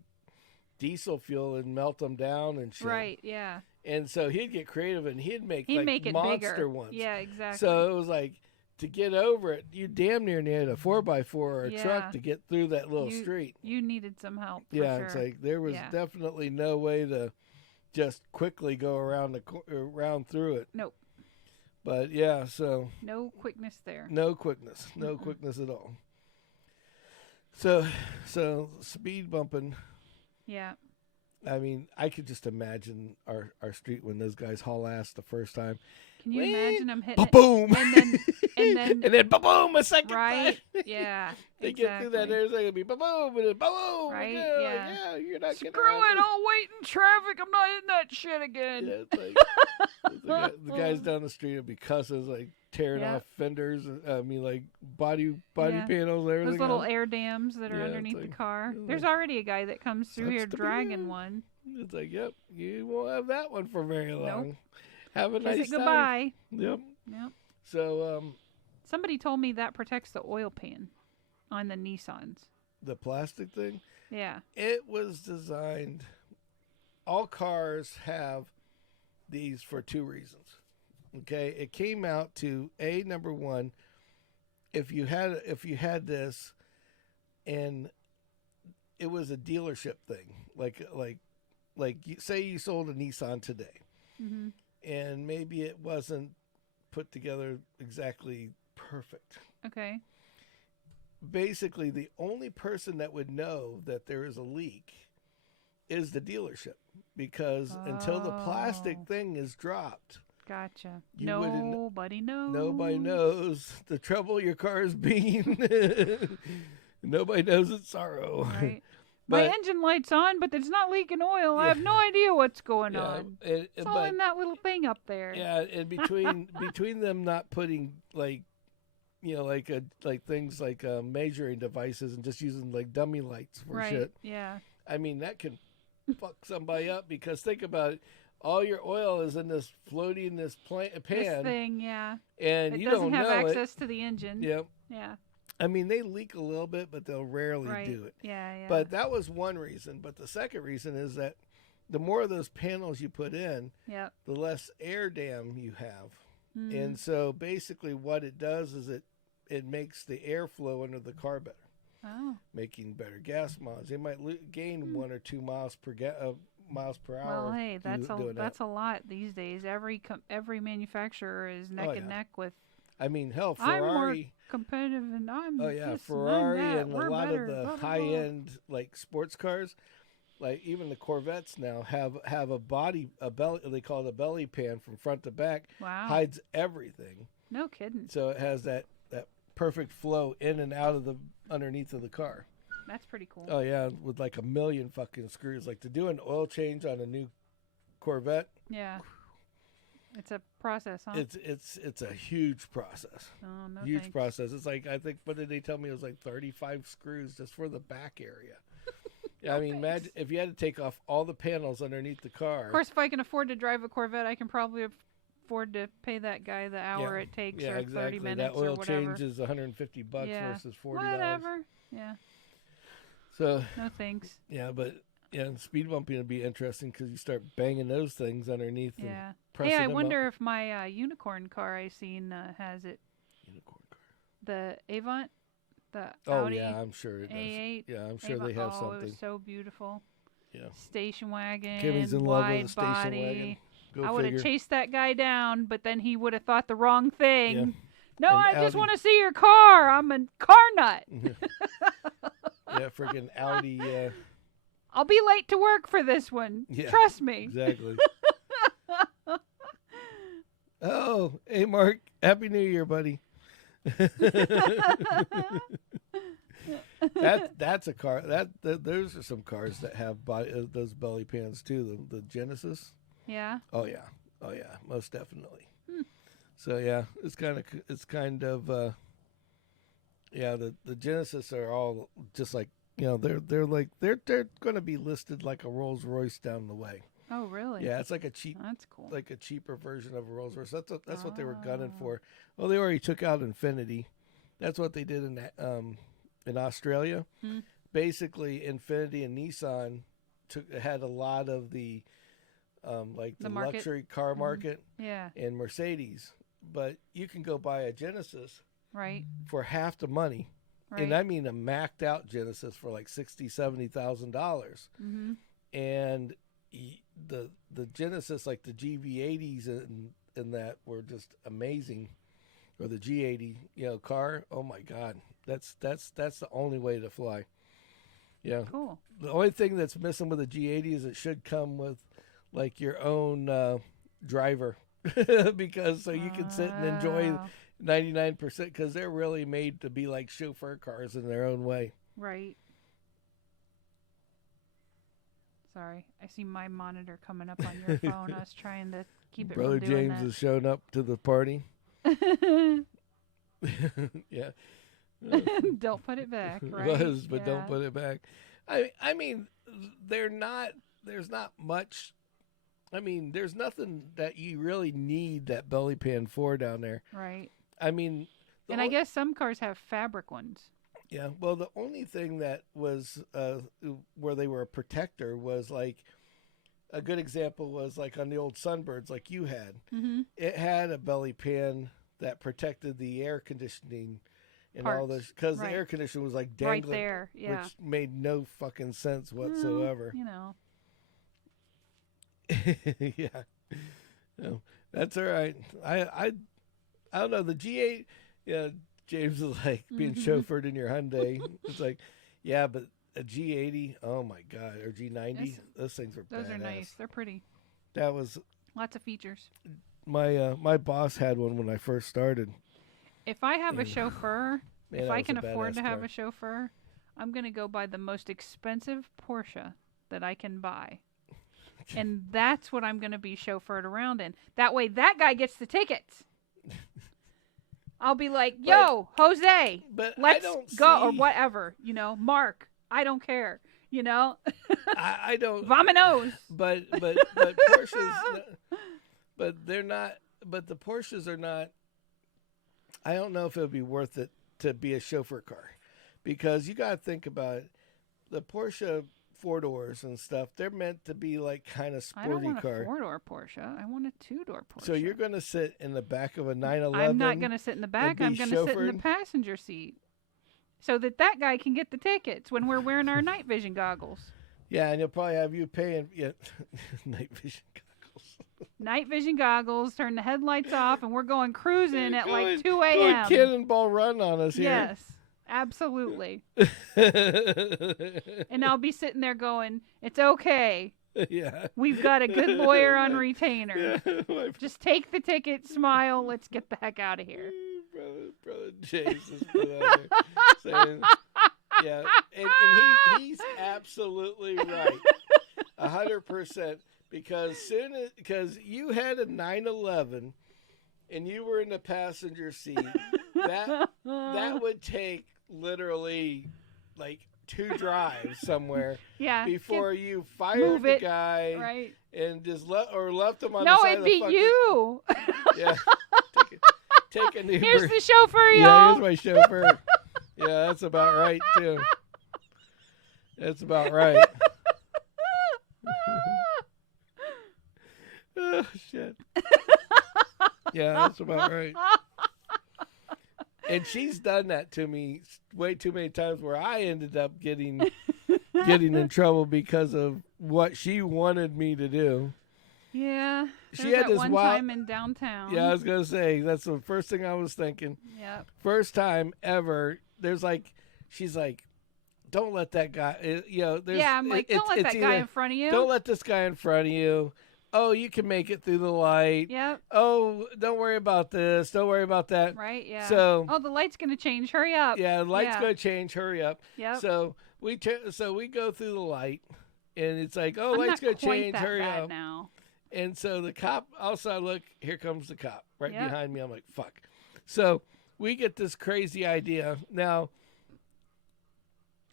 diesel fuel and melt them down and shit. Right, yeah. And so he'd get creative and he'd make it monster bigger. ones. Yeah, exactly. So it was like to get over it, you damn near needed a 4x4 or a truck to get through that little street. You needed some help. For yeah, sure. It's like there was definitely no way to just quickly go around through it. Nope. But yeah, so no quickness there. No quickness at all. So speed bumping. Yeah. I mean, I could just imagine our street when those guys haul ass the first time. Can you imagine them hitting boom, and then boom a second right? time. Yeah, they get through that. There's going to be boom and then boom. Right? Yeah, you're not getting Screw it! I'll wait in traffic. I'm not hitting that shit again. Yeah, it's like the guys down the street will be cussing, like tearing off fenders. I mean, like body panels, everything. Those little air dams that are underneath the car. There's already a guy that comes through here dragging one. It's like, yep, you won't have that one for very long. Nope. Have a nice time. Goodbye. Yep. So, somebody told me that protects the oil pan on the Nissans. The plastic thing? Yeah. It was designed. All cars have these for 2 reasons. Okay, it came out to number one. If you had this, and it was a dealership thing, like say you sold a Nissan today, and maybe it wasn't put together exactly perfect. Okay. Basically, the only person that would know that there is a leak is the dealership, because until the plastic thing is dropped. Gotcha. Nobody knows. Nobody knows the trouble your car is being. Nobody knows its sorrow. Right. My engine light's on, but it's not leaking oil. I have no idea what's going on. It's all in that little thing up there. Yeah, and between them not putting like things like measuring devices and just using like dummy lights for shit. Yeah. I mean, that can fuck somebody up, because think about it. All your oil is in this floating this pan. This thing, yeah. And you don't know it. It doesn't have access to the engine. Yep. Yeah. I mean, they leak a little bit, but they'll rarely do it. Yeah, yeah. But that was one reason. But the second reason is that the more of those panels you put in, the less air dam you have. And so basically what it does is it makes the airflow under the car better. Oh. Making better gas miles. They might gain 1 or 2 miles per hour. Well, hey, that's a lot these days. Every manufacturer is neck and neck with. I mean, hell, Ferrari. I'm more competitive, and I'm. Ferrari and a lot better, of the blah, blah, high-end like sports cars, like even the Corvettes now have a belly. They call it a belly pan from front to back. Wow. Hides everything. No kidding. So it has that perfect flow in and out of the underneath of the car. That's pretty cool. Oh yeah, with like 1 million fucking screws. Like to do an oil change on a new Corvette. Yeah. It's a process, huh? It's a huge process. Oh, no huge thanks. process. It's like, I think, what did they tell me? It was like 35 screws just for the back area. I mean, imagine if you had to take off all the panels underneath the car. Of course, if I can afford to drive a Corvette, I can probably afford to pay that guy the hour it takes, or 30 minutes, that oil or whatever. change is $150 versus $40. Whatever. Yeah. So. No thanks. Yeah, but speed bumping would be interesting because you start banging those things underneath. Yeah. And hey, I wonder if my unicorn car I seen has it. Unicorn car. The Avant, the Audi. Oh yeah, I'm sure it does. A8. Yeah, I'm sure they have something. It was so beautiful. Yeah. Station wagon. Kimmy's in love with a station wagon. I would have chased that guy down, but then he would have thought the wrong thing. Yeah. No, I just want to see your car. I'm a car nut. Yeah, freaking Audi. I'll be late to work for this one. Yeah, Trust me. Exactly. Oh, hey Mark, Happy New Year, buddy. That's a car. Those are some cars that have those belly pans too. The Genesis. Yeah. Oh yeah. Oh yeah. Most definitely. Hmm. So yeah, it's kind of yeah. The Genesis are all just like they're going to be listed like a Rolls Royce down the way. Oh, really? Yeah, it's like a cheap That's cool. like a cheaper version of a Rolls Royce. That's what they were gunning Oh. for. Well, they already took out Infinity. That's what they did in Australia. Hmm. Basically, Infinity and Nissan had a lot of the like the market. luxury car market Yeah. and Mercedes, but you can go buy a Genesis Right. for half the money, Right. and I mean a macked out Genesis for like $60,000-$70,000, Mm-hmm. and the Genesis, like the GV80s and that were just amazing, or the G80 car. Oh my God, that's the only way to fly. Yeah. Cool. The only thing that's missing with the G80 is it should come with like your own driver, because so you can sit and enjoy Wow. 99%, because they're really made to be like chauffeur cars in their own way. Right. Sorry, I see my monitor coming up on your phone. I was trying to keep it Brother from doing James has shown up to the party. that. Yeah. Don't put it back, right? Was, but don't Yeah. put it back. I mean, there's not much. I mean, there's nothing that you really need that belly pan for down there. Right. I mean, And I guess some cars have fabric ones. yeah. Well, the only thing that was where they were a protector was like a good example was like on the old Sunbirds, like you had. Mm-hmm. It had a belly pan that protected the air conditioning and all Parts, this, because right. the air conditioner was like Right dangling, there. Yeah. which made no fucking sense Well, whatsoever. you know. Yeah, no, that's all right. I don't know, the G8. Yeah, James is like being Mhm. chauffeured in your Hyundai. It's like, yeah, but a G80. Oh my God, or G90. Yes. Those things are Those badass. are nice. They're pretty. That was Lots of features. my boss had one when I first started. If I have a And- chauffeur, Man, if that I was can a afford badass to have car. a chauffeur, I'm going to go buy the most expensive Porsche that I can buy. And that's what I'm going to be chauffeured around in. That way that guy gets the tickets. I'll be like, yo, Jose, But I let's don't go, or see- whatever, Mark, I don't care, I don't. Vamonos. But Porsches, but they're not. But the Porsches are not. I don't know if it would be worth it to be a chauffeur car, because you got to think about it. The Porsche 4-doors and stuff. They're meant to be like kind of I don't sporty want a car. 4-door Porsche. I want a 2-door Porsche. So you're going to sit in the back of a 911. I'm not going to sit in the back. be I'm going to sit in the chauffeured? passenger seat so that guy can get the tickets when we're wearing our night vision goggles. Yeah, and you'll probably have you paying night vision goggles. Night vision goggles, turn the headlights off, and we're going cruising at Going- like 2 going a.m. cannonball run on us here. Yes, absolutely. And I'll be sitting there going, it's okay. Yeah. We've got a good lawyer on retainer. Yeah. Just take the ticket, smile, let's get the heck out of here. Brother James is put on there saying, yeah, and he's absolutely right, 100%, because you had a 911 and you were in the passenger seat, that would take literally like 2 drives somewhere Yeah. before you move fired the it, guy right. and just left him on No, the side it'd of the be fucking, you. yeah. Take an Uber. Here's the chauffeur, Yeah, y'all. here's my chauffeur. Yeah, that's about right too. That's about right. Oh shit. Yeah, that's about right. And she's done that to me way too many times, where I ended up getting in trouble because of what she wanted me to do. Yeah. She There's had that this one wild- time in downtown. Yeah, I was gonna say that's the first thing I was thinking. Yep. First time ever. She's like, don't let that guy. There's, Yeah, I'm like, don't let that guy in front of you. Don't let this guy in front of you. oh, you can make it through the light. Yep. Oh, don't worry about this. Don't worry about that. Right. Yeah. So, oh, the light's gonna change. Hurry up. yeah, the light's Yeah. going to change. Hurry up. Yep. So we go through the light, and it's like, oh, I'm light's not going to quite change. that Hurry bad up. now. And so the cop, also I look, here comes the cop right Yep. behind me. I'm like, fuck. So we get this crazy idea. Now,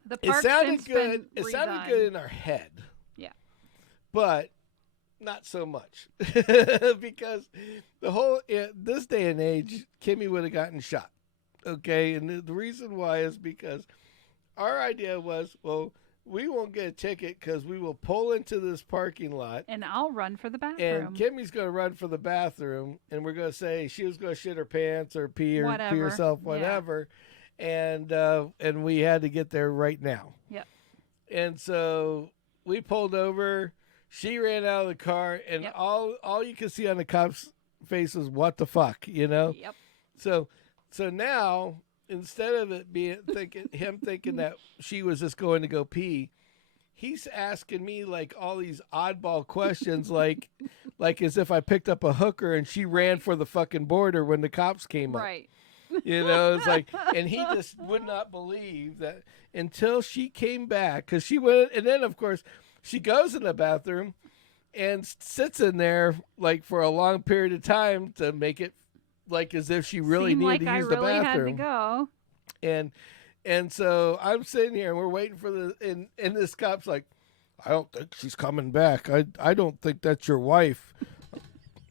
The it park's sounded been good. It redone. sounded good in our head. Yeah. But not so much. Because this day and age, Kimmy would have gotten shot. Okay. And the reason why is because our idea was, well, we won't get a ticket because we will pull into this parking lot. And I'll run for the bathroom. And Kimmy's going to run for the bathroom. And we're going to say she was going to shit her pants or pee herself, whatever. Yeah. And we had to get there right now. Yep. And so we pulled over. She ran out of the car. And Yep. all you could see on the cop's face was, what the fuck, you know? Yep. So now, instead of it being thinking that she was just going to go pee, he's asking me like all these oddball questions, like as if I picked up a hooker and she ran for the fucking border when the cops came up. Right. You know, it's like, and he just would not believe that until she came back, because she went, and then of course she goes in the bathroom and sits in there like for a long period of time to make it like as if she really Seemed needed like to use I the really bathroom. had to go. And so I'm sitting here and we're waiting for and this cop's like, I don't think she's coming back. I don't think that's your wife.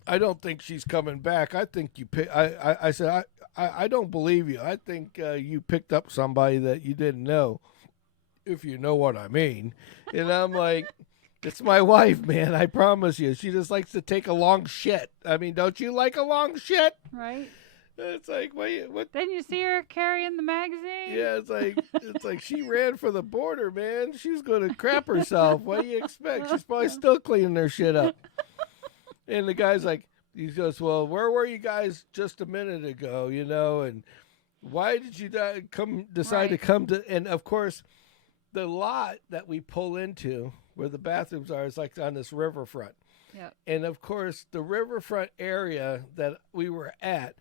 I don't think she's coming back. I think you pick. I said I don't believe you. I think you picked up somebody that you didn't know, if you know what I mean. And I'm like, it's my wife, man. I promise you. She just likes to take a long shit. I mean, don't you like a long shit? Right. It's like, what? Didn't you see her carrying the magazine? Yeah, it's like she ran for the border, man. She's going to crap herself. What do you expect? She's probably still cleaning her shit up. And the guy's like, he goes, well, where were you guys just a minute ago, you know? And why did you decide to come to? And of course, the lot that we pull into where the bathrooms are is like on this riverfront. Yep. And of course, the riverfront area that we were at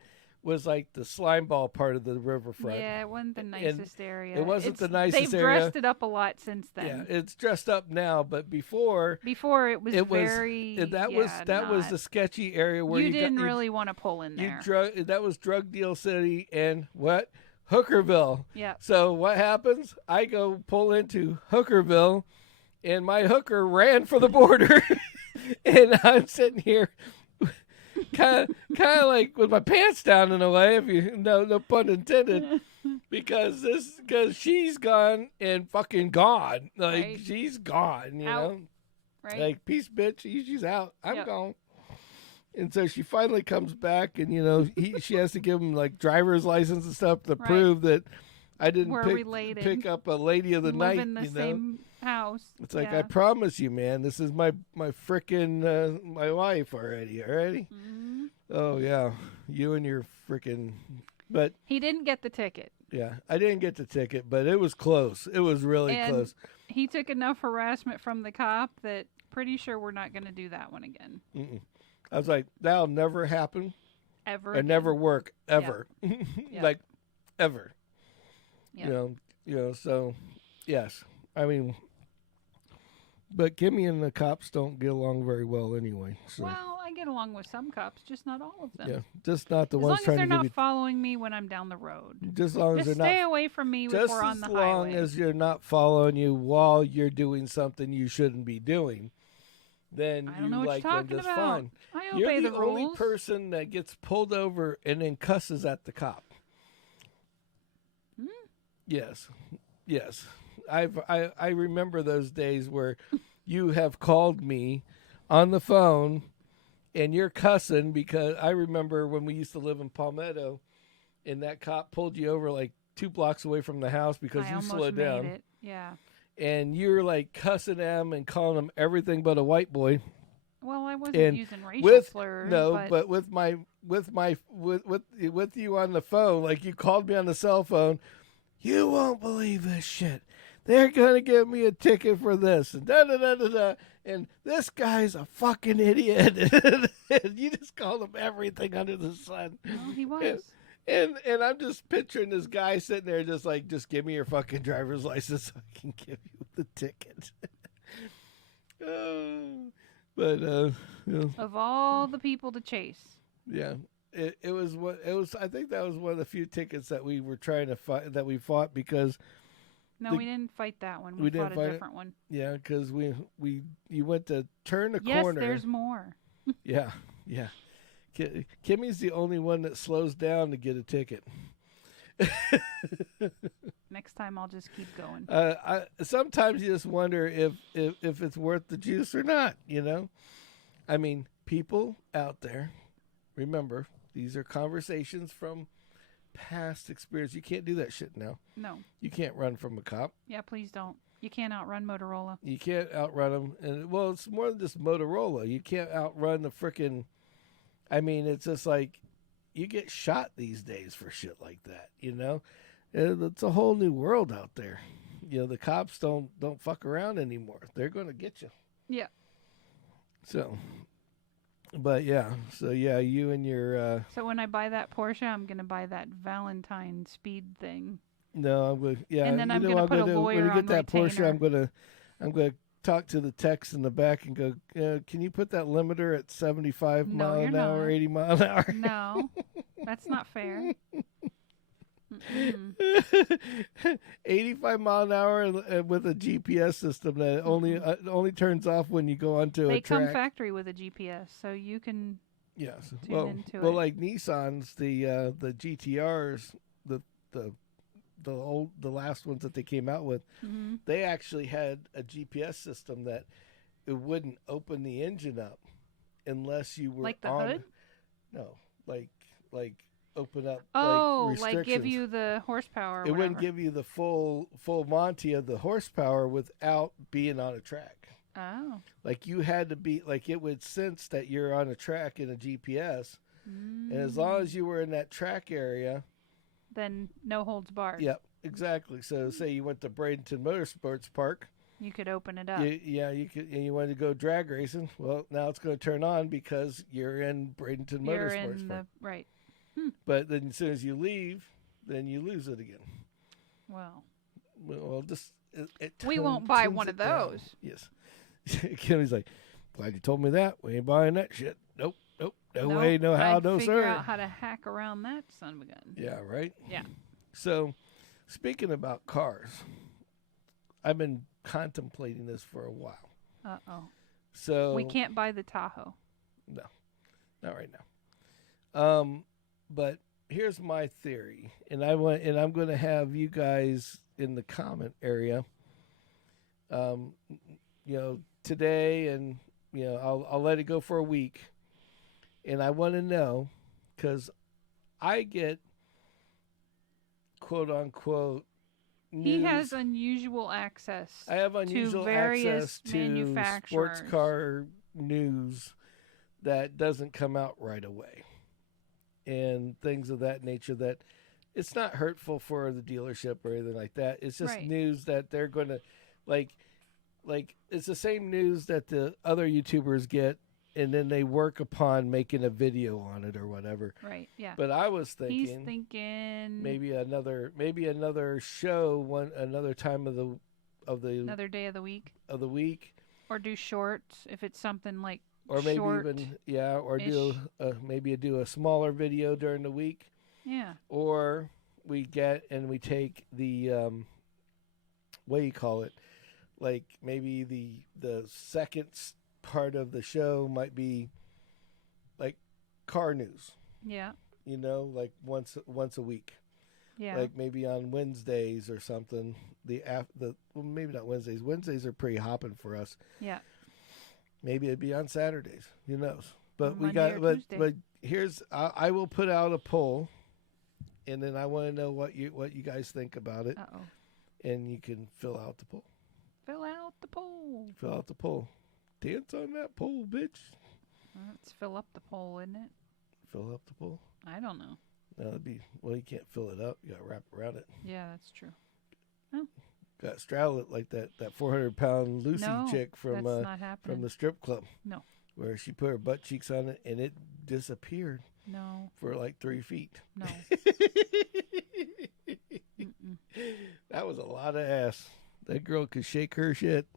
was like the slime ball part of the riverfront. Yeah, it wasn't the nicest area. It wasn't the nicest they've area. They've dressed it up a lot since then. Yeah, it's dressed up now, but before it was very that was the sketchy area where you didn't really want to pull in there. That was drug deal city and what? Hookerville. Yeah. So what happens? I go pull into Hookerville and my hooker ran for the border. And I'm sitting here kind of like with my pants down in a way, if you no pun intended, because she's gone and fucking gone, like right. She's gone, you know, right? Like peace, bitch, she's out, I'm gone. And so she finally comes back, and you know she has to give him like driver's license and stuff to prove that I didn't pick up a lady of the night, in the same house. It's like, I promise you, man, this is my frickin' my wife already. Mm-hmm. Oh yeah, you and your frickin'. But he didn't get the ticket. Yeah, I didn't get the ticket, but it was close. It was really close. He took enough harassment from the cop that pretty sure we're not going to do that one again. Mm-mm. I was like, that'll never happen. Ever. Or never work ever. Yep. Like ever. Yep. You know. So yes, I mean. But Kimmy and the cops don't get along very well anyway. So. Well, I get along with some cops, just not all of them. Yeah, just not the ones trying to give you. As long as they're not following me when I'm down the road. Just as long as they're not. Stay away from me when we're on the highway. Just as long as you're not following you while you're doing something you shouldn't be doing, then I don't know what like you're them talking just about. fine. I obey You're the the rules. only person that gets pulled over and then cusses at the cop. Yes. I remember those days where you have called me on the phone and you're cussing because I remember when we used to live in Palmetto and that cop pulled you over like 2 blocks away from the house because you slowed down. Made it. Yeah. And you're like cussing them and calling them everything but a white boy. Well, I wasn't using racial slurs. No, but with you on the phone, like you called me on the cell phone, you won't believe this shit. they're gonna give me a ticket for this, and da da da da da. And this guy's a fucking idiot. And you just called him everything under the sun. Well, he was. And I'm just picturing this guy sitting there, just like, just give me your fucking driver's license so I can give you the ticket. But Of all the people to chase. yeah, it was what it was. I think that was one of the few tickets that we were trying to fight, that we fought, because no, we didn't fight that one. We fought a different one. Yeah, because you went to turn a yes, corner. Yes, there's more. Yeah. Kimmy's the only one that slows down to get a ticket. Next time I'll just keep going. Sometimes you just wonder if it's worth the juice or not, you know? I mean, people out there, remember, these are conversations from past experience. You can't do that shit now. No. You can't run from a cop. Yeah, please don't. You can't outrun Motorola. You can't outrun them. And, well, it's more than just Motorola. You can't outrun the frickin'... I mean, it's just like, you get shot these days for shit like that, you know? It's a whole new world out there. You know, the cops don't fuck around anymore. They're going to get you. Yeah. So, but yeah. So, yeah, you and your... So when I buy that Porsche, I'm going to buy that Valentine speed thing. No, I'm going to... Yeah, and then I'm going to put a lawyer when you get on that retainer. Porsche, I'm going to talk to the techs in the back and go, can you put that limiter at 75 no, mile an hour, not. 80 mile an hour? No, that's not fair. 85 mile an hour with a GPS system that only turns off when you go onto a track. They come factory with a GPS, so you can yes. tune into well, it. like Nissan's, the GTRs, the last ones that they came out with, they actually had a GPS system that it wouldn't open the engine up unless you were like the on hood. No, like open up. Oh, like give you the horsepower. It wouldn't give you the full Monty of the horsepower without being on a track. Oh. Like you had to be, like it would sense that you're on a track in a GPS, and as long as you were in that track area, then no holds barred. Yep, exactly. So say you went to Bradenton Motorsports Park. You could open it up. You could, and you wanted to go drag racing. Well, now it's going to turn on because you're in Bradenton Motorsports Park. Right. But then as soon as you leave, then you lose it again. Well, just we won't buy one of those. Yes. Kimmy's like, glad you told me that. We ain't buying that shit. Nope. No way, no how, no sir. Figure out how to hack around that son of a gun. Yeah, right? Yeah. So, speaking about cars, I've been contemplating this for a while. Uh-oh. So we can't buy the Tahoe. No, not right now. But here's my theory, and I'm going to have you guys in the comment area. Today, and I'll let it go for a week, and I want to know, because I get quote unquote news. He has unusual access. I have unusual to various access to manufacturers. sports car news that doesn't come out right away, and things of that nature. That it's not hurtful for the dealership or anything like that. It's just news that they're going to like it's the same news that the other YouTubers get, and then they work upon making a video on it or whatever. Right. Yeah. But I was thinking he's thinking maybe another show, another time of the another day of the week. Or do shorts if it's something like or maybe do a smaller video during the week. Yeah. Or we take the what do you call it? Like maybe the second part of the show might be like car news. Yeah. Like once a week. Yeah. Like maybe on Wednesdays or something. Maybe not Wednesdays. Wednesdays are pretty hopping for us. Yeah. Maybe it'd be on Saturdays. Who knows? But Monday here's I will put out a poll, and then I want to know what you guys think about it. Uh-oh. And you can fill out the poll. Fill out the poll. Dance on that pole, bitch. Let's fill up the pole, isn't it? Fill up the pole? I don't know. No, you can't fill it up. You got to wrap around it. Yeah, that's true. Oh. got straddled like that 400-pound Lucy chick that's not from the strip club. No. Where she put her butt cheeks on it and it disappeared. No. For like 3 feet. No. That was a lot of ass. That girl could shake her shit,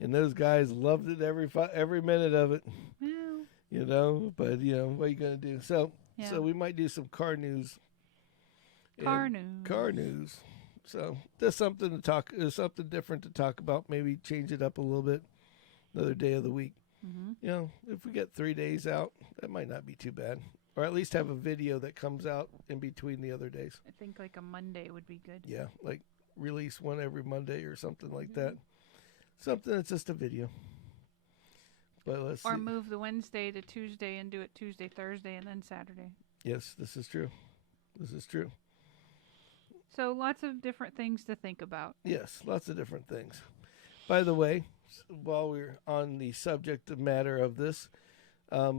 and those guys loved it every minute of it. Well. You know, but you know what are you gonna do? So we might do some car news. Car news. So there's something to talk. There's something different to talk about. Maybe change it up a little bit. Another day of the week. Mm-hmm. You know, if we get 3 days out, that might not be too bad. Or at least have a video that comes out in between the other days. I think like a Monday would be good. Yeah, like release one every Monday or something like that. Something that's just a video. But let's see. Or move the Wednesday to Tuesday and do it Tuesday, Thursday, and then Saturday. Yes, this is true. This is true. So lots of different things to think about. Yes, lots of different things. By the way, while we're on the subject matter of this,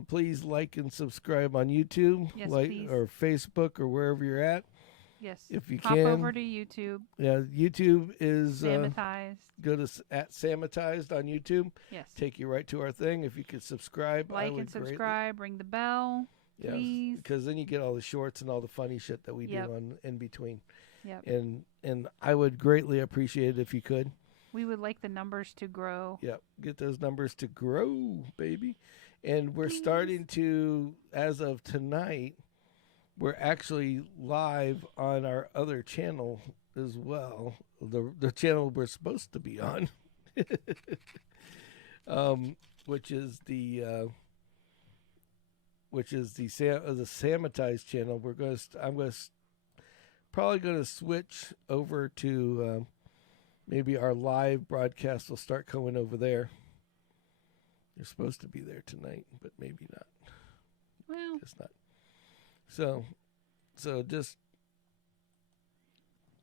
please like and subscribe on YouTube, yes, please. Or Facebook or wherever you're at. Yes. If you Hop can. over to YouTube. Yeah, YouTube is Samatized. Go to @Samatized on YouTube. Yes. Take you right to our thing. If you could subscribe, like and subscribe, ring the bell. Yes, please. because then you get all the shorts and all the funny shit that we do on in between. Yep. And I would greatly appreciate it if you could. We would like the numbers to grow. Yep, get those numbers to grow, baby. And we're starting to, as of tonight, we're actually live on our other channel as well. The channel we're supposed to be on, which is the Samatized channel. I'm probably going to switch over to maybe our live broadcast will start coming over there. You're supposed to be there tonight, but maybe not. Well, it's not. So just,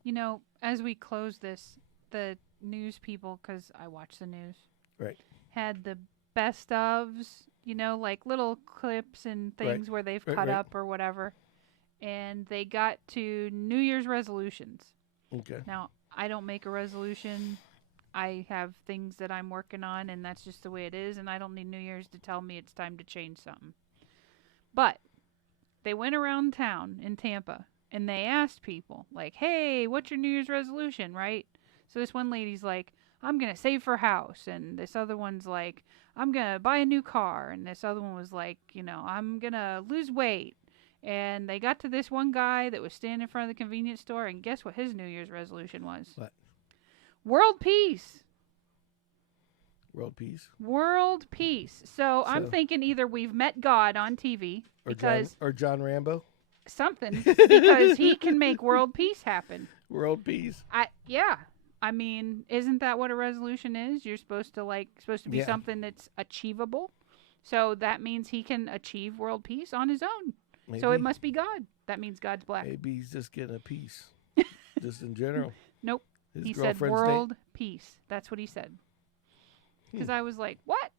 you know, as we close this, the news people, because I watch the news, right, had the best ofs, you know, like little clips and things where they've cut up or whatever, and they got to New Year's resolutions. Okay. Now, I don't make a resolution. I have things that I'm working on, and that's just the way it is, and I don't need New Year's to tell me it's time to change something. But they went around town in Tampa, and they asked people, like, hey, what's your New Year's resolution, right? So this one lady's like, I'm going to save for a house, and this other one's like, I'm going to buy a new car, and this other one was like, you know, I'm going to lose weight. And they got to this one guy that was standing in front of the convenience store, and guess what his New Year's resolution was? What? World peace. World peace. World peace. So I'm thinking either we've met God on TV or John Rambo. Something because he can make world peace happen. World peace. I mean, isn't that what a resolution is? You're supposed to be something that's achievable. So that means he can achieve world peace on his own. Maybe. So it must be God. That means God's black. Maybe he's just getting a peace. Just in general. Nope. He said world peace. That's what he said. Because I was like, what?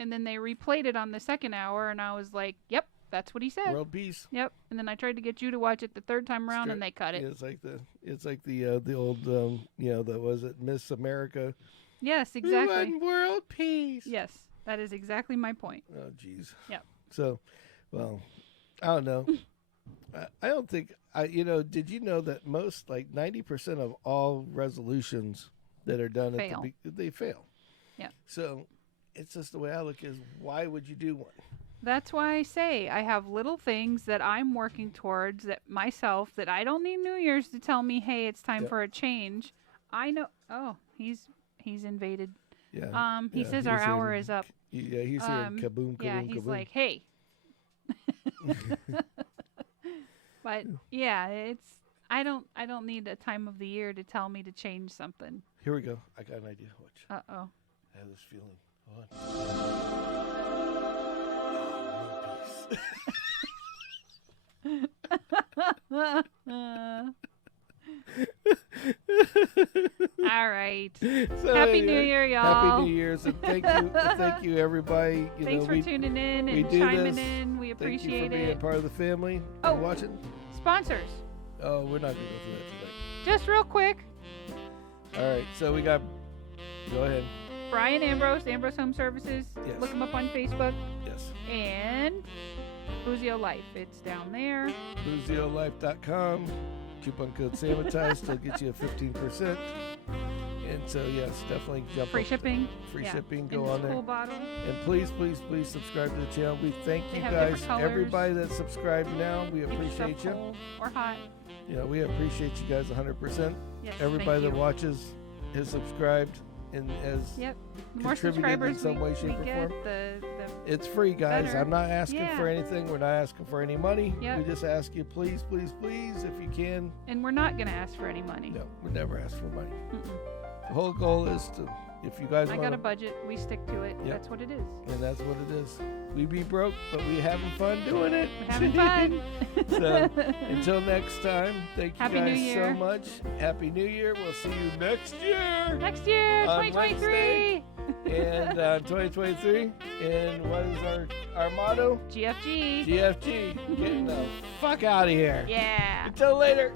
And then they replayed it on the second hour, and I was like, yep, that's what he said. World peace. Yep. And then I tried to get you to watch it the third time around, and they cut it. It's like the old was it Miss America? Yes, exactly. We want world peace. Yes, that is exactly my point. Oh, jeez. Yep. So, well, I don't know. I don't think did you know that most, like 90% of all resolutions that are done they fail. Yeah. So it's just the way I look is, why would you do one? That's why I say I have little things that I'm working towards that I don't need New Year's to tell me, hey, it's time for a change. I know. Oh, he's invaded. Yeah. He says our hour is up. Yeah, he's here. Kaboom, kaboom, yeah, he's kaboom. like, hey. But yeah, I don't need a time of the year to tell me to change something. Here we go. I got an idea. Watch. Uh-oh. I have this feeling. Hold on. All right. So Happy New Year, y'all. Happy New Year's, and thank you, everybody. Thanks for tuning in and chiming in. We appreciate Thank you for being part of the family. Oh, watching. Sponsors. Oh, we're not going to go through that tonight. Just real quick. All So we got. Go ahead. Brian Ambrose Home Services. Yes. Look him up on Facebook. Yes. And Buzio Life. It's down there. BuzioLife.com. Coupon code Samatize still gets you a 15%. And so, yes, definitely jump Free shipping. Free Yeah. shipping. In Go this on there. cool bottle. And please, please, please subscribe to the channel. We thank They you have guys, different colors. everybody that's subscribed now. We Keep yourself appreciate you. cold or hot. We appreciate you guys 100%. Yes, Everybody thank that you. watches is subscribed and has Yep. The more contributed subscribers in some way, shape, we or get, form. the It's free, guys. better. I'm not asking Yeah. for anything. We're not asking for any money. Yep. We just ask you, please, please, please, if you can. and we're not gonna ask for any money. No, we never ask for money. Mm-mm. The whole goal is to, if you guys I want got to, a budget. We stick to it. Yep. That's what it is. and that's what it is. We be broke, but we having fun doing it. We're having fun. So, until next time, thank you Happy New guys so Year. much. Happy New Year. We'll see you next year. Next year, On 2023. And 2023. And what is our motto? GFG. GFG. Getting the fuck out of here. Yeah. Until later.